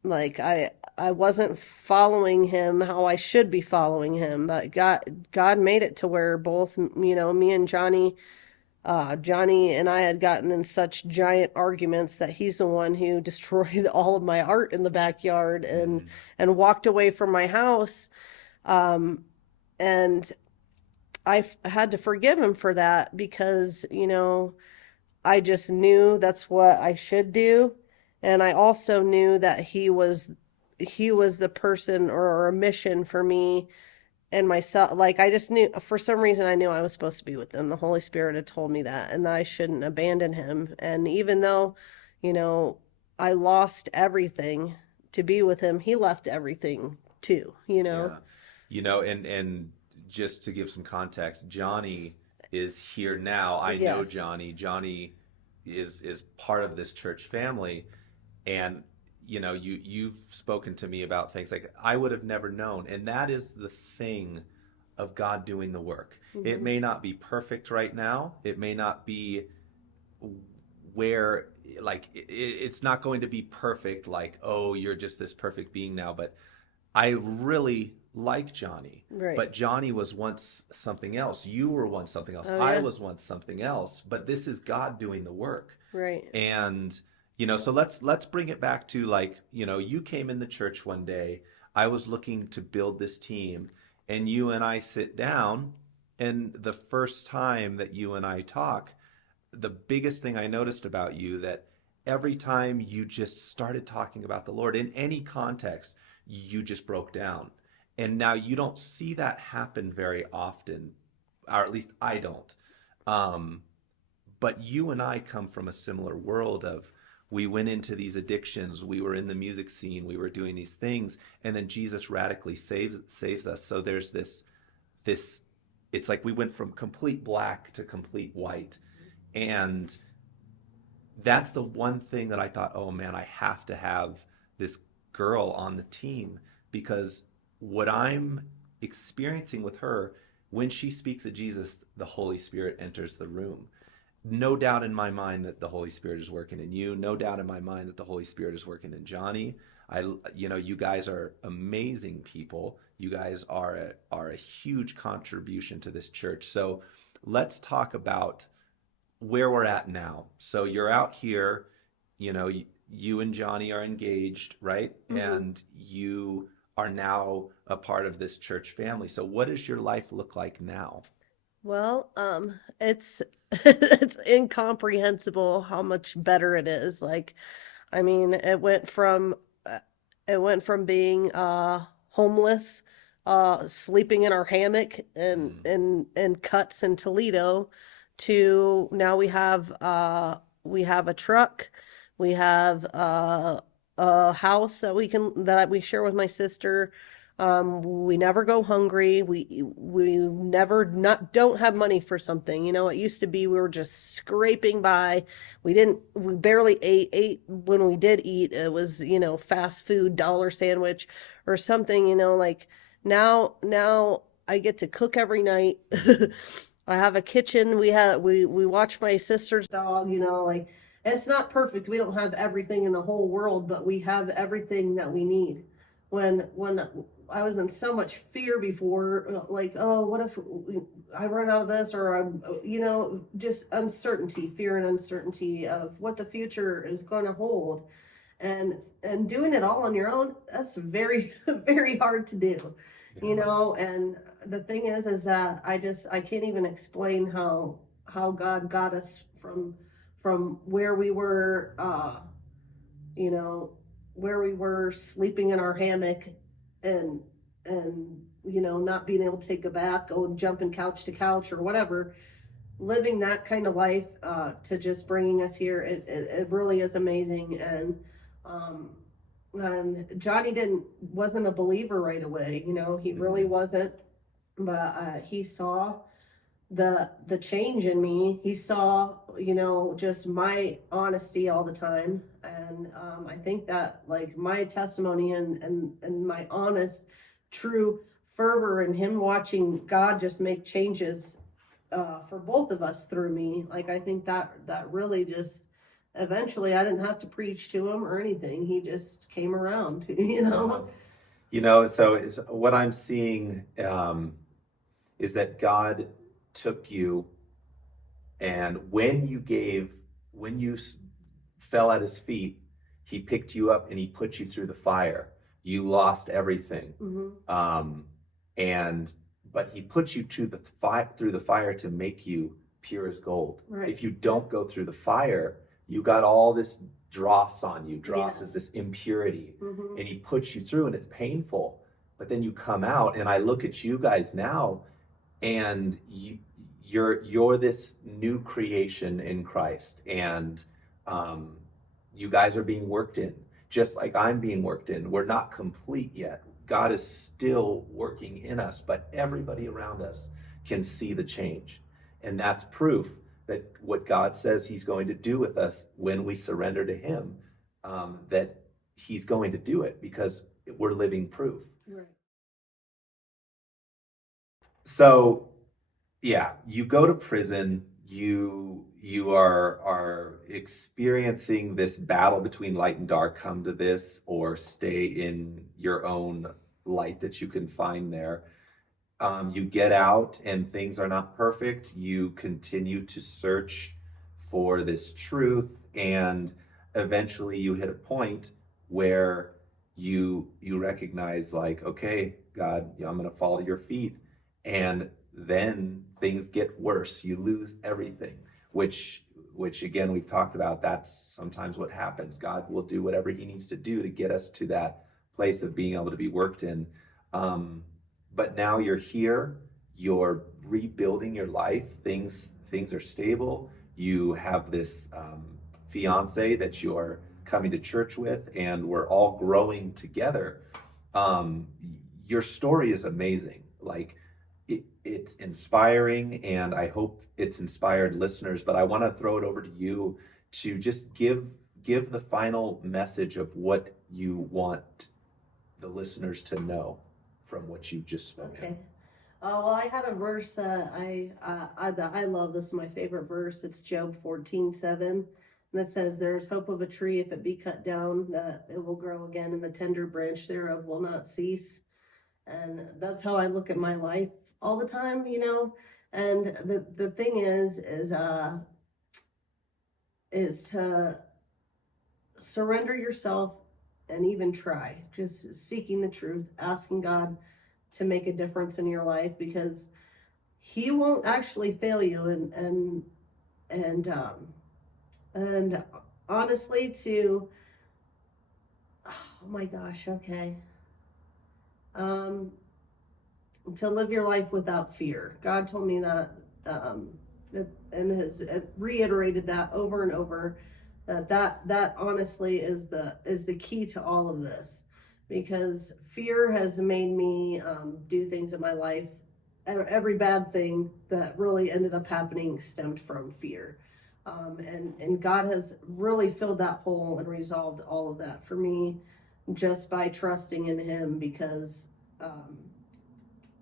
like I wasn't following him how I should be following him, but God made it to where both, me and Johnny and I had gotten in such giant arguments that he's the one who destroyed all of my art in the backyard, and Mm. walked away from my house. Um, and had to forgive him for that because, I just knew that's what I should do. And I also knew that he was the person or a mission for me and myself, like I just knew for some reason I knew I was supposed to be with him. The Holy Spirit had told me that, and that I shouldn't abandon him. And even though, you know, I lost everything to be with him, he left everything too, you know? Yeah. And just to give some context, Johnny is here now. I Yeah. know Johnny. Johnny is part of this church family, and you've spoken to me about things like I would have never known. And that is the thing of God doing the work. It Hmm. may not be perfect right now. It may not be where like it's not going to be perfect like, oh, you're just this perfect being now, but I really like Johnny, Right. but Johnny was once something else. You were once something else. Oh, I yeah. was once something else, but this is God doing the work. Right. And so let's bring it back to like, you came in the church one day. I was looking to build this team, and you and I sit down, and the first time that you and I talk, the biggest thing I noticed about you that every time you just started talking about the Lord in any context, you just broke down. And now you don't see that happen very often, or at least I don't. Um, but you and I come from a similar world of we went into these addictions, we were in the music scene, we were doing these things, and then Jesus radically saves us. So there's this it's like we went from complete black to complete white. And that's the one thing that I thought, oh man, I have to have this girl on the team because what I'm experiencing with her, when she speaks of Jesus, the Holy Spirit enters the room. No doubt in my mind that the Holy Spirit is working in you. No doubt in my mind that the Holy Spirit is working in Johnny. You guys are amazing people. You guys are a huge contribution to this church. So let's talk about where we're at now. So you're out here, you and Johnny are engaged, right? Hmm. And you are now a part of this church family. So what does your life look like now? Well, it's it's incomprehensible how much better it is. Like, I mean, uh, it went from being homeless, sleeping in our hammock and Mm, cuts in Toledo, to now we have a truck, we have a house that we share with my sister. We never go hungry. We never not don't have money for something. You know, it used to be we were just scraping by. We barely ate when we did eat. It was, fast food, dollar sandwich or something, like now I get to cook every night. mm, I have a kitchen. We watch my sister's dog, like it's not perfect. We don't have everything in the whole world, but we have everything that we need. When I was in so much fear before, like, oh, what if I run out of this, or I'm, just uncertainty, fear and uncertainty of what the future is going to hold, and doing it all on your own, that's very very hard to do, yeah. and the thing is that I can't even explain how God got us from where we were, you know, where we were sleeping in our hammock, and not being able to take a bath, go jumping couch to couch or whatever, living that kind of life, to just bringing us here. It really is amazing. Um, and Johnny didn't wasn't a believer right away. He really Mhm. wasn't, but he saw the change in me. He saw, just my honesty all the time. And I think that, like, my testimony and my honest, true fervor, and him watching God just make changes, for both of us through me. Like, I think that really just eventually I didn't have to preach to him or anything. He just came around, Yeah. So what I'm seeing is that God took you, and when you fell at his feet, he picked you up and he put you through the fire. You lost everything. Hmm. Um, and but he put you to through the fire to make you pure as gold. Right. If you don't go through the fire, you got all this dross on you. Dross is Yes. this impurity, Hmm. and he puts you through, and it's painful. But then you come out, and I look at you guys now, and you're this new creation in Christ, and um, you guys are being worked in, just like I'm being worked in. We're not complete yet. God is still working in us, but everybody around us can see the change, and that's proof that what God says He's going to do with us when we surrender to Him, that He's going to do it because we're living proof. Right. So yeah, you go to prison, you are experiencing this battle between light and dark, come to this or stay in your own light that you can find there. You get out and things are not perfect. You continue to search for this truth, and eventually you hit a point where you recognize, like, okay, God, I'm going to fall to your feet. And then things get worse. You lose everything, which again we've talked about. That's sometimes what happens. God will do whatever He needs to do to get us to that place of being able to be worked in. But now you're here, you're rebuilding your life, things are stable. You have this fiance that you're coming to church with, and we're all growing together. um, your story is amazing. Like, it's inspiring, and I hope it's inspired listeners. But I want to throw it over to you to just give the final message of what you want the listeners to know from what you've just spoken. Okay. Well, I had a verse that I love. This is my favorite verse. It's Job 14:7. And it says, "There is hope of a tree if it be cut down, that it will grow again, and the tender branch thereof will not cease." And that's how I look at my life all the time, you know. And the thing is to surrender yourself and even try, just seeking the truth, asking God to make a difference in your life, because He won't actually fail you. And honestly, oh my gosh, okay, um, to live your life without fear. God told me that and has reiterated that over and over. That honestly is the key to all of this, because fear has made me do things in my life. Every bad thing that really ended up happening stemmed from fear. And God has really filled that hole and resolved all of that for me just by trusting in Him, because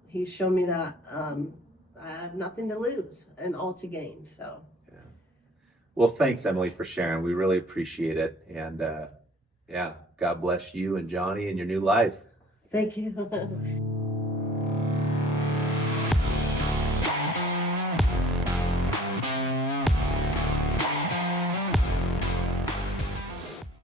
He's shown me that I have nothing to lose and all to gain. So, Yeah. Well, thanks, Emily, for sharing. We really appreciate it. And yeah, God bless you and Johnny and your new life. thank you.